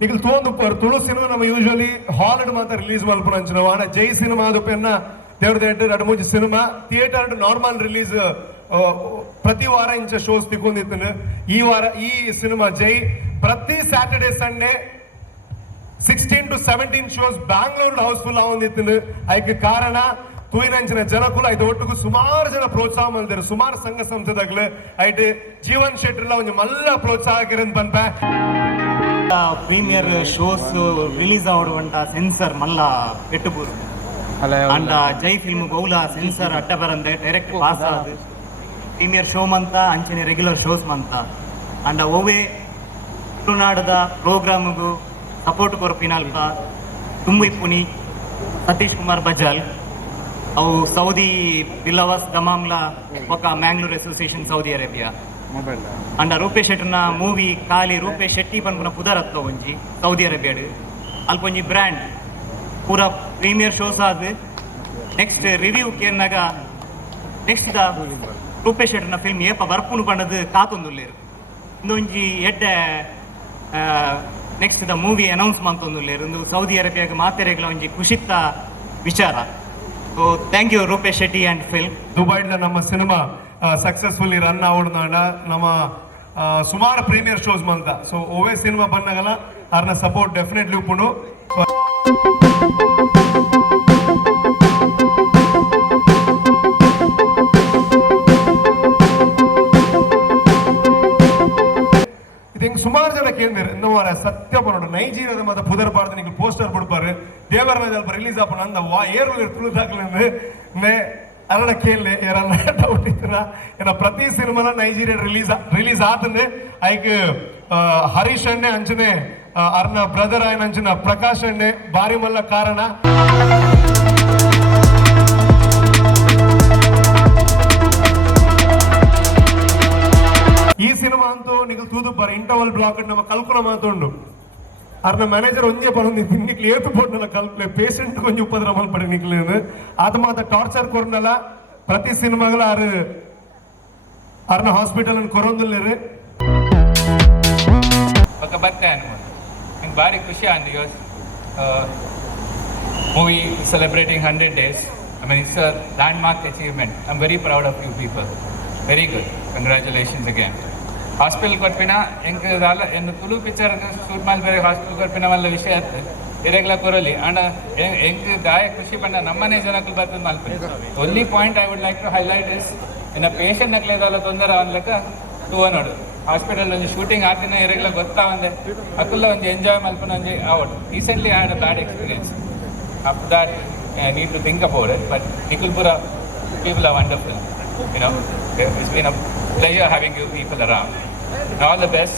ನಿಗಲ್ ತೋಂದುಪ್ಪರ್ ತುಳು ಸಿನಿಮಾ ನಮ್ಮ ಯೂಶುವಲಿ ಹಾಲಿಡ್ ಮಾತ್ರ ರಿಲೀಸ್ ಮಲ್ಪುನ ಅಂಚಿನವು ಆನ ಜೈ ಸಿನಿಮಾ ಅದು ಪೆನ್ನ ದೇವ್ರದ್ದು 2-3 ಸಿನಿಮಾ ಥಿಯೇಟರ್ ನಾರ್ಮಲ್ ರಿಲೀಸ್ ಪ್ರತಿ ವಾರ ಇಂಚ ಶೋಸ್ ತಿಕ್ಕೊಂಡಿತ್ತು. ಈ ವಾರ ಈ ಸಿನಿಮಾ ಜೈ ಪ್ರತಿ Saturday Sunday 16 to 17 shows Bangalore houseful ಆವಂದಿತ್ತು. ಅದಕ್ಕೆ ಕಾರಣ ತೂಯಿನಂಚಿನ ಜನಕುಲ ಇದು ಒಟ್ಟಿಗೂ ಸುಮಾರು ಜನ ಪ್ರೋತ್ಸಾಹ ಮಾಡಿದ್ರು ಸುಮಾರು ಸಂಘ ಸಂಸ್ಥೆದಾಗ್ಲು ಐಟ್ ಜೀವನ್ ಶೆಟ್ರಿಲ್ಲ ಒಂದು ಮಲ್ಲ ಪ್ರೋತ್ಸಾಹ ಪನ್ಪ ಪ್ರೀಮಿಯರ್ ಶೋಸ್ ರಿಲೀಸ್ ಆವಡುವಂತ ಸೆನ್ಸರ್ ಮಲ್ಲ ಎಟ್ಟುಪೂರು ಅಂಡ ಜೈ ಫಿಲ್ಮ್ ಗೌಲ ಸೆನ್ಸರ್ ಅಡ್ಡ ಬರಂದೆ ಡೈರೆಕ್ಟ್ ಪಾಸ್ ಆದ ಪ್ರೀಮಿಯರ್ ಶೋ ಮಂತ ಅಂಚನೆ ರೆಗ್ಯುಲರ್ ಶೋಸ್ ಮಂತ ಅಂಡ ಓವೇ ತುಳುನಾಡದ ಪ್ರೋಗ್ರಾಮ್ಗೂ ಸಪೋರ್ಟ್ ಕೊರಪಿನಲ್ಪ ತುಂಬುಪ್ಪುನಿ ಸತೀಶ್ ಕುಮಾರ್ ಬಜಾಲ್ ಅವು ಸೌದಿ ಬಿಲ್ಲವಾಸ್ ಗಮಾಮ್ಲ ఒక ಮ್ಯಾಂಗ್ಳೂರ್ ಅಸೋಸಿಯೇಷನ್ ಸೌದಿ ಅರೇಬಿಯಾ ಅಂಡ ರೂಪೇಶ್ ಶೆಟ್ಟಿನ ಮೂವಿ ಖಾಲಿ ರೂಪೇಶ್ ಶೆಟ್ಟಿ ಪನ್ಪುನ ಪುದರತ್ವ ಒಂಜಿ ಸೌದಿ ಅರೇಬಿಯಾಡ್ ಅಲ್ಪೊಂಜಿ ಬ್ರ್ಯಾಂಡ್ ಪೂರ ಪ್ರೀಮಿಯರ್ ಶೋಸ್ ಆದ್ next review ಕೇರ್ನಾಗ next the Rupesh ಶೆಟ್ಟಿನ ಫಿಲ್ಮ್ ಏಪ ಬರ್ಪುನು ಪಂಡದು ಕಾತೊಂದುಲ್ಲೇರು ಇಂದೊಂಜಿ ಎಡ್ಡೆ ನೆಕ್ಸ್ಟ್ ದ ಮೂವಿ ಅನೌನ್ಸ್ ಮಾಡ್ತೊಂದುಲ್ಲೇರು ಇಂದು ಸೌದಿ ಅರೇಬಿಯಾಗ ಮಾತೆರೆಗ್ಲ ಒಂಜಿ ಖುಷಿತ್ತ ವಿಚಾರ. So thank you Rupesh Shetty and film. ದುಬೈಡ್ಲ ನಮ್ಮ ಸಿನಿಮಾ ಸಕ್ಸಸ್ಫುಲಿ ರನ್ ಆವಡ್ನಾಡ ನಮ್ಮ ಸುಮಾರು ಪ್ರೀಮಿಯರ್ ಶೋಸ್ ಮಂತ ಸೊ ಓವೇ ಸಿನಿಮಾ ಬಂದಾಗಲ್ಲ ಅವ್ರನ್ನ ಸಪೋರ್ಟ್ ಡೆಫಿನೆಟ್ಲಿ ಉಪ್ಪುಂಡು. ಸತ್ಯ ಪನ್ನೋಡು ನೈಜೀರಿಯಾದ ಮಾತ ಪುದರ್ ಪಾಡ್ದು ನೀವು ಪೋಸ್ಟರ್ ಬಿಡ್ಪಾರು ದೇವರನ್ನ ರಿಲೀಸ್ ಆಪಣ ಅಂದ ಏರ್ಲು ತುಳಿದಾಕ್ಲೆ ಅರಡ ಕೇಳಲೆ ಯಾರನ್ನ ಡೌಟ್ ಇದ್ರ ಏನ ಪ್ರತಿ ಸಿನಿಮಾನ ನೈಜೀರಿಯಾ ರಿಲೀಸ್ ಆತಂದೆ ಐಕ್ ಹರೀಶ್ ಅಣ್ಣೆ ಅಂಚನೆ ಅರ್ನ ಬ್ರದರ್ ಆಯ್ನ ಅಂಚನ ಪ್ರಕಾಶ್ ಅಣ್ಣೆ ಬಾರಿ ಮಲ್ಲ ಕಾರಣ ಈ ಸಿನಿಮಾ ಅಂತೂ ನೀವು ತೂದು ಬರ ಇಂಟರ್ವಲ್ ಬ್ಲಾಕ್ ನಮ್ಮ ಕಲ್ಪನ ಮಾತುಂಡು ಅರ್ನ ಮ್ಯಾನೇಜರ್ ಒಂದೇ ಬರೋದು ನಿಕ್ಲಿ ಏತು ಬೋರ್ಡ್ನಲ್ಲ ಕಲ್ಪನೆ ಪೇಷಂಟ್ ಕೊಂಚ ಉಪದ್ರ ಮಲ್ಪಡೆ ನಿಕ್ಲೇನು ಅದು ಮಾತ್ರ ಟಾರ್ಚರ್ ಕೊರ್ನಲ್ಲ ಪ್ರತಿ ಸಿನಿಮಾಗಳ ಅರ್ನ ಹಾಸ್ಪಿಟಲ್ ಅನ್ನು ಕೊರೊಂದಿಲ್ಲ ఒక బర్త్డే అనమాట నాకు భారీ ఖుషి అండి movie celebrating 100 days. I mean, it's a landmark achievement. I'm very proud of you people. Very good. Congratulations again. Hospital ಕೊಟ್ಪಿನ ಹೆಂಗೆ ಅಲ್ಲ ಎಂದು ತುಳು ಪಿಕ್ಚರ್ ಶೂಟ್ ಮಾಡಿ ಬೇರೆ ಹಾಸ್ಪಿಟಲ್ ಕೊಟ್ಪಿನ ಒಳ್ಳೆ ವಿಷಯ ಆಯ್ತು ಇರೆಗ್ಯುಲರ್ ಕೊರಲಿ ಅಂಡ್ ಹೆಂಗೆ ದಾಯ ಖುಷಿ ಬಂದ ನಮ್ಮನೆ ಜನಕ್ಕೆ ಬರ್ತದೆ ಮಲ್ಪೆ only point I would like to highlight is ಇನ್ನು ಪೇಷಂಟ್ ನಕ್ಲೇದಲ್ಲ ತೊಂದರೆ ಅನ್ಲಕ್ಕ ಟೂವ ನೋಡು ಹಾಸ್ಪಿಟಲ್ ಒಂದು ಶೂಟಿಂಗ್ ಆತಿನ ಇರೆಗ್ಯುಲರ್ ಗೊತ್ತಾ ಒಂದೆ ಅಕ್ಕಲ್ಲ ಒಂದು ಎಂಜಾಯ್ ಮಲ್ಪನ ಒಂದು out recently I had a bad experience after that I need to think about it, but Nikulpura people are wonderful, you know. It's been a pleasure having you people around. All the best.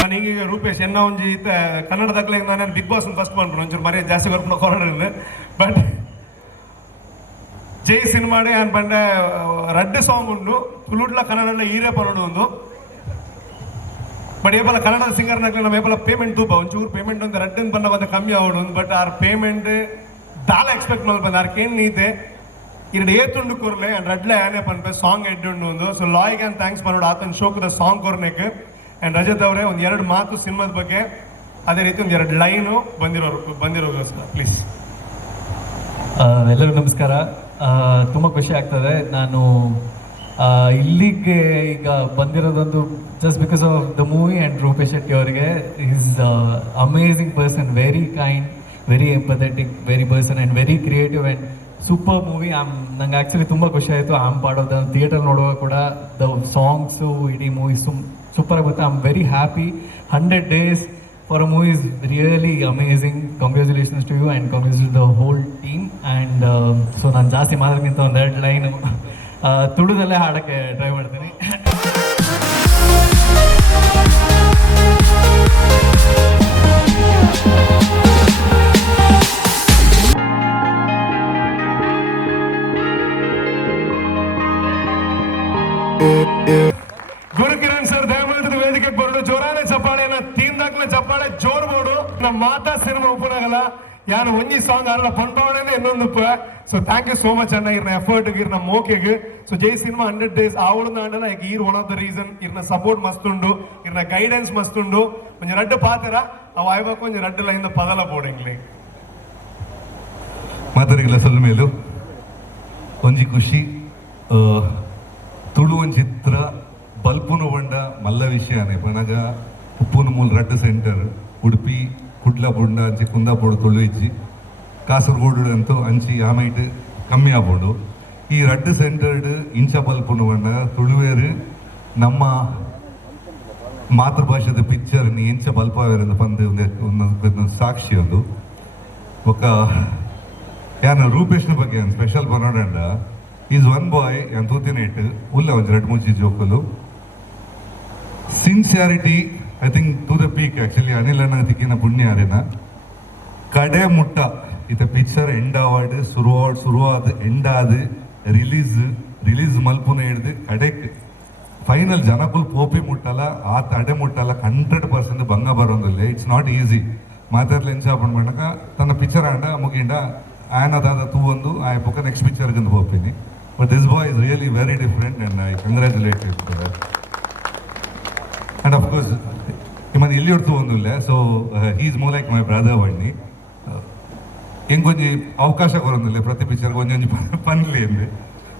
ನನಗೆ ರೂಪೇಶ್ ಎನ್ನ ಒಂಜಿ ಕನ್ನಡದಾಗಲೇ ನಾನು big boss first ಮಾಡ್ಬಿಡು ಒಂಚೂರು ಮರ್ಯಾದೆ ಜಾಸ್ತಿ ಬರ್ಕೊಂಡು ಕೊರೋಣ but ಜೈ ಸಿನಿಮಾಡೆ ಅನ್ ಬಂಡ ರಡ್ಡು song ಉಂಡು ತುಳುಡ್ಲ ಕನ್ನಡ ಈರೇ ಪರೋಡು ಒಂದು ಬಟ್ ಏಪಲ ಕನ್ನಡ ಸಿಂಗರ್ನಾಗ್ಲಿ ನಮ್ಮ ಏಪಲ ಪೇಮೆಂಟ್ ತೂಪ ಒಂಚೂರು ಪೇಮೆಂಟ್ ಒಂದು ರಡ್ಡನ್ ಬನ್ನ ಬಂದ ಕಮ್ಮಿ ಆಗೋಡು ಬಟ್ ಆರ್ ಪೇಮೆಂಟ್ ದಾಲ ಎಕ್ಸ್ಪೆಕ್ಟ್ ಮಾಡಿ ಬಂದ ಆರ್ಕೇನು ನೀತೆ ಇರಡು ಏತುಂಡು ಕೊರ್ಲೆ ಅಂಡ್ ರಡ್ಲೆ ಆನೆ ಪನ್ಪೆ ಸಾಂಗ್ ಎಡ್ಡುಂಡು ಒಂದು ಸೊ ಲಾಯ್ಗೆ ಅಂತ ಥ್ಯಾಂಕ್ಸ್ ಮಾಡೋಡು ಆತನ ಶೋಕದ ಸಾಂಗ್ ಕೊರ್ನೆಕ್ ಆ್ಯಂಡ್ ರಜತ್ ಅವರೇ ಒಂದು ಎರಡು ಮಾತು ಸಿನಿಮಾದ ಬಗ್ಗೆ ಅದೇ ರೀತಿ ಒಂದು ಎರಡು ಲೈನು ಬಂದಿರೋಗೋಸ್ಕರ ಪ್ಲೀಸ್. ಎಲ್ಲರಿಗೂ ನಮಸ್ಕಾರ. ತುಂಬ ಖುಷಿ ಆಗ್ತದೆ ನಾನು ಇಲ್ಲಿಗೆ ಈಗ ಬಂದಿರೋದೊಂದು just because of the movie and Rupesh Shetty ಅವರಿಗೆ is amazing person, very kind, very empathetic, very person and very creative and super movie. ನಂಗೆ ಆ್ಯಕ್ಚುಲಿ ತುಂಬ ಖುಷಿ ಆಯಿತು ಆಮ್ ಪಾಡೋದು ಥಿಯೇಟರ್ ನೋಡುವಾಗ ಕೂಡ ದ ಸಾಂಗ್ಸು ಇಡೀ ಮೂವಿ ಸೂಪರ್ ಆಗುತ್ತೆ. I am very happy. 100 days for a movie is really amazing. Congratulations to you and congratulations to the whole team. And so ನಾನು ಜಾಸ್ತಿ ಮಾತಾಡ್ಕಿಂತ ಒಂದು 2 ಲೈನು ತುಳುದಲ್ಲೇ ಹಾಡೋಕ್ಕೆ ಟ್ರೈ ಮಾಡ್ತೀನಿ. ಗುರುಕಿರಣ್ ಸರ್ ದಯಮಾಡಿ ವೇದಿಕೆಗೆ ಬರೋದು ಜೋರಾನೆ ಚಪ್ಪಾಳೆನ ತೀನ್ದಾಕ್ಲೆ ಚಪ್ಪಾಳೆ ಜೋರ್ ಬೋಡು ನಮ್ಮ ಮಾತಾ ಸಿನಿಮಾ ಉಪನಾಗಲ್ಲ ಯಾರು ಒಂಜಿ ಸಾಂಗ್ ಅಲ್ಲ ಪಂಡವಣೆನೇ ಇನ್ನೊಂದು so thank you so much ಅಣ್ಣ ಇರ್ನ ಎಫರ್ಟ್ ಇರ್ನ ಮೋಕೆಗೆ ಸೊ ಜೈ ಸಿನಿಮಾ 100 days ಆವಳದ ಅಣ್ಣ ಈಗ ಈರ್ ಒನ್ ಆಫ್ ದ ರೀಸನ್ ಇರ್ನ ಸಪೋರ್ಟ್ ಮಸ್ತುಂಡು ಇರ್ನ ಗೈಡೆನ್ಸ್ ಮಸ್ತುಂಡು ಒಂಜಿ ರಡ್ಡು ಪಾತ್ರ ಅವು ಆಯ್ಬೇಕು ಒಂಜಿ ರಡ್ಡು ಲೈನ್ ಪದಲ ಬೋರ್ಡಿಂಗ್ಲಿ ಮಾತಾಡಿಲ್ಲ ಸೊಲ್ಲ ಮೇಲು ಒಂಜಿ ಖುಷಿ ತುಳು ಒಂದು ಚಿತ್ರ ಬಲ್ಪುನು ಬಂಡ ಮಲ್ಲ ವಿಷಯನೇ ಪಣಗ ಉಪ್ಪುನು ಮೂಲ ರಡ್ಡು ಸೆಂಟರ್ ಉಡುಪಿ ಕುಡ್ಲ ಬುಂಡ ಅಂಚಿ ಕುಂದಾಪುಡು ತುಳು ಇಜ್ಜಿ ಕಾಸರಗೋಡು ಅಂತೂ ಅಂಚಿ ಆಮೈಟ್ ಕಮ್ಮಿ ಆಗ್ಬೋಡು ಈ ರಡ್ಡು ಸೆಂಟರ್ಡ್ ಇಂಚ ಬಲ್ಪುನು ಬಂಡ ತುಳುವೇರು ನಮ್ಮ ಮಾತೃಭಾಷೆದ ಪಿಕ್ಚರ್ ನೀ ಇಂಚ ಬಲ್ಪವೇರಂದು ಬಂದು ಒಂದು ಸಾಕ್ಷಿ ಒಂದು ఒక ಯಾನು ರೂಪೇಶ್ನ ಬಗ್ಗೆ ಒಂದು ಸ್ಪೆಷಲ್ ಬರೋಣ ಈಸ್ ಒನ್ ಬಾಯ್ ಯಾನ್ ತೂತಿನೇಟ್ ಉಲ್ಲ ಒಂದು 2-3 ಜೋಕುಲು sincerity I think to the peak actually Anil ಅಣ್ಣ ತಿಕ್ಕಿನ ಪುಣ್ಯ ಅರೇನ ಕಡೆ ಮುಟ್ಟ ಇತ ಪಿಕ್ಚರ್ ಎಂಡ್ ಆವಾರ್ಡ್ ಶುರುವಾದ ಎಂಡ್ ಆದ ರಿಲೀಸ್ ಮಲ್ಪುನ ಹಿಡ್ದು ಕಡೆಕ್ ಫೈನಲ್ ಜನಕ್ಕೂ ಪೋಪಿ ಮುಟ್ಟಲ್ಲ ಆ ತಡೆ ಮುಟ್ಟಲ್ಲ 100% ಭಂಗ ಬರೋದಿಲ್ಲ. ಇಟ್ಸ್ ನಾಟ್ ಈಸಿ ಮಾತಾಡ್ಲಿ ಎಂಚಾಪಣ್ ಮಾಡಕ ತನ್ನ ಪಿಕ್ಚರ್ ಆಂಡ ಮುಗಿಂಡ ಆಯನದಾದ ತೂ ಒಂದು ಆ ಪಕ್ಕ ನೆಕ್ಸ್ಟ್ ಪಿಕ್ಚರ್ಗಂದು ಹೋಗ್ತೀನಿ. But this boy is really very different and I congratulate it and of course ಇಮ್ಮನ್ ಇಲ್ಲಿ ಹೊಡ್ತು ಒಂದಿಲ್ಲ so he is more like my brother ಬಣ್ಣಿ ಹೆಂಗೊಂಜಿ ಅವಕಾಶ ಕೊರೊಂದಿಲ್ಲ ಪ್ರತಿ ಪಿಕ್ಚರ್ಗೆ ಒಂಜೊಂಜಿ ಪನ್ಲಿ ಅಂದ್ರೆ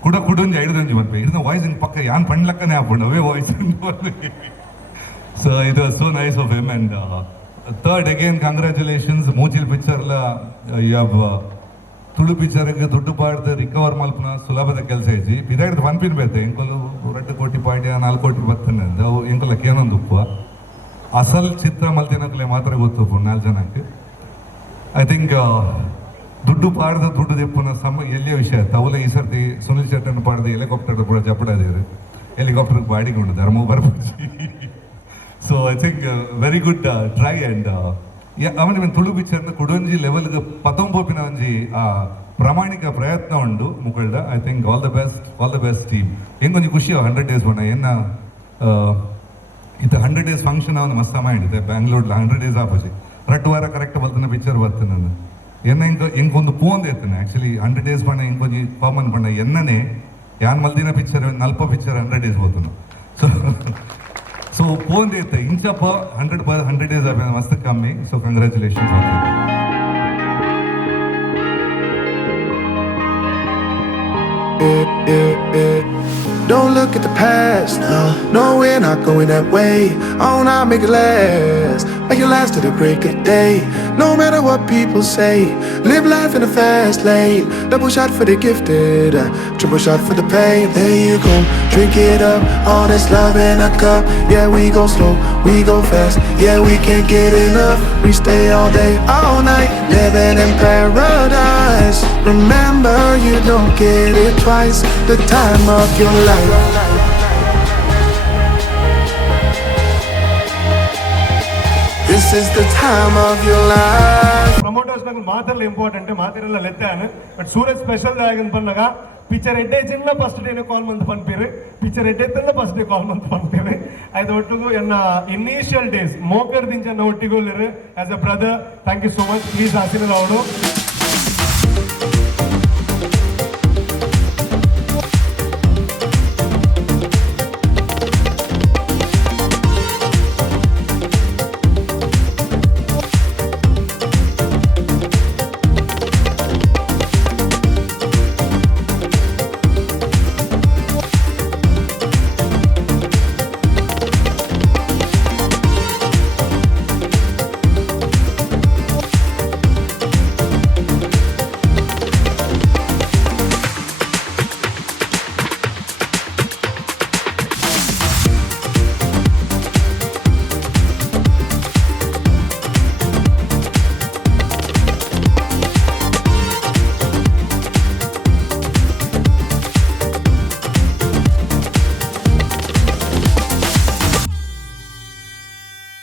ಕೂಡ ಕುಡೊಂಜಿ ಐಡದೊಂಜಿ ಮನ್ಪೆ ಇಡ್ನ ವಾಯ್ಸ್ ಹಿಂಗೆ ಪಕ್ಕ ಯಾನ್ ಪಣ್ಲಕ್ಕನೇ ಹಾಕೊಂಡು ಅವೇ voice so it was so nice of him and third again congratulations ಮೂಚಿಲ್ ಪಿಕ್ಚರ್ಲ ಯು ಹ್ಯಾವ್ ತುಳು ಪಿಕ್ಚರ್ಗೆ ದುಡ್ಡು ಪಾಡ್ದು ರಿಕವರ್ ಮಲ್ಪನ ಸುಲಭದ ಕೆಲಸ ಇಜ್ಜಿ ಪಿದಾಡ್ದು ಪನ್ಪಿನ್ ಬೇತೆ ಎಂಕೊಲು 2 ಕೋಟಿ ಪಾಡ್ಯ 4 ಕೋಟಿ ಬರ್ತೇನೆ ಅಂತ ಅವು ಎಂಕಲಕ್ಕೆ ಏನೊಂದು ಉಪ್ಪು ಅಸಲ್ ಚಿತ್ರ ಮಲ್ತಿನಕ್ಲೆ ಮಾತ್ರ ಗೊತ್ತು 4 ಜನಕ್ಕೆ. ಐ ಥಿಂಕ್ ದುಡ್ಡು ಪಾಡ್ದ ದುಡ್ಡು ದೆಪ್ಪುನ ಎಲ್ಲಿಯ ವಿಷಯ ತವಲೆ ಈ ಸರ್ತಿ ಸುನಿಲ್ ಶೆಟ್ಟನ್ನು ಪಾಡ್ದು ಹೆಲಿಕಾಪ್ಟರ್ ಕೂಡ ಜಪಡಾದೇರು ಹೆಲಿಕಾಪ್ಟರ್ ಬಾಡಿಕೊಂಡು ಧರ್ಮ ಬರ್ಬೋದು. So I think very good try and ಅವನ ತುಳು ಪಿಕ್ಚರ್ನ ಕುಡೊಂಜಿ ಲೆವೆಲ್ಗೆ ಪತೊಂಬೋಪಿನ ಒಂಜಿ ಪ್ರಾಮಾಣಿಕ ಪ್ರಯತ್ನ ಉಂಡು ಮುಕಳ್ದ. I think all the best team. ಹೆಂಗೊಂದು ಖುಷಿ 100 days ಬಣ್ಣ ಏನ ಇದು 100 days ಫಂಕ್ಷನ್ ಅವನು ಮಸ್ತ ಮಾಡಿದೆ ಬ್ಯಾಂಗ್ಳೂರ್ಲ 100 days ಆಪೋಜಿ 2 ವಾರ ಕರೆಕ್ಟ್ ಬರ್ತೇನೆ ಪಿಕ್ಚರ್ ಬರ್ತೇನೆ ನಾನು ಎನ್ನ ಹೆಂಗೊಂದು ಪೋಂದ್ ಇರ್ತೇನೆ ಆ್ಯಕ್ಚುಲಿ 100 days ಬಣ್ಣ ಹೆಂಗೊಂದು ಕಾಮನ್ ಬಣ್ಣ ಎನ್ನನೇ ಯಾನ್ ಮಲ್ದಿನ ಪಿಕ್ಚರ್ ನಲ್ಪ ಪಿಕ್ಚರ್ 100 days ಹೋಗ್ತಾನೆ. ಸೊ ಪೋಂದ್ ಇರುತ್ತೆ ಇಂಚಪ್ಪ 100 days ಆಗ ಮಸ್ತ್ ಕಮ್ಮಿ. So congratulations. Don't look at the past, no, we're not going that way. Oh, now make it last, make it last till the break of day. No matter what people say, live life in a fast lane. Double shot for the gifted, triple shot for the pain. There you go, drink it up, all this love in a cup. Yeah, we go slow, we go fast. Yeah, we can't get enough. We stay all day, all night, living in paradise. Remember, you don't get it twice. The time of your life. This is the time of your life. Promoters ನಂಗೆ ಮಾತೆಲ್ಲ important ಮಾತೆಲ್ಲ ಲೆತ್ತಾನು but Suraj special ಆಗಿನ ಬಂದಾಗ picture ಎಡ್ಡೆ ಚಿನ್ನ first ಡೇನೆ ಕಾಲ್ ಮಂತ್ ಪನ್ಪೀರಿ ಪಿಕ್ಚರ್ ಎಡ್ಡೆ ಫಸ್ಟ್ ಡೇ ಕಾಲ್ ಮಂತ್ ಪನ್ಪೀರಿ ಅದು ಒಟ್ಟಿಗೂ ಎನ್ನ ಇನಿಷಿಯಲ್ ಡೇಸ್ ಮೋಕರ್ ದಿಂಚನ್ನ ಒಟ್ಟಿಗೂ as a brother thank you so much please ಆಸಿನ ಅವಳು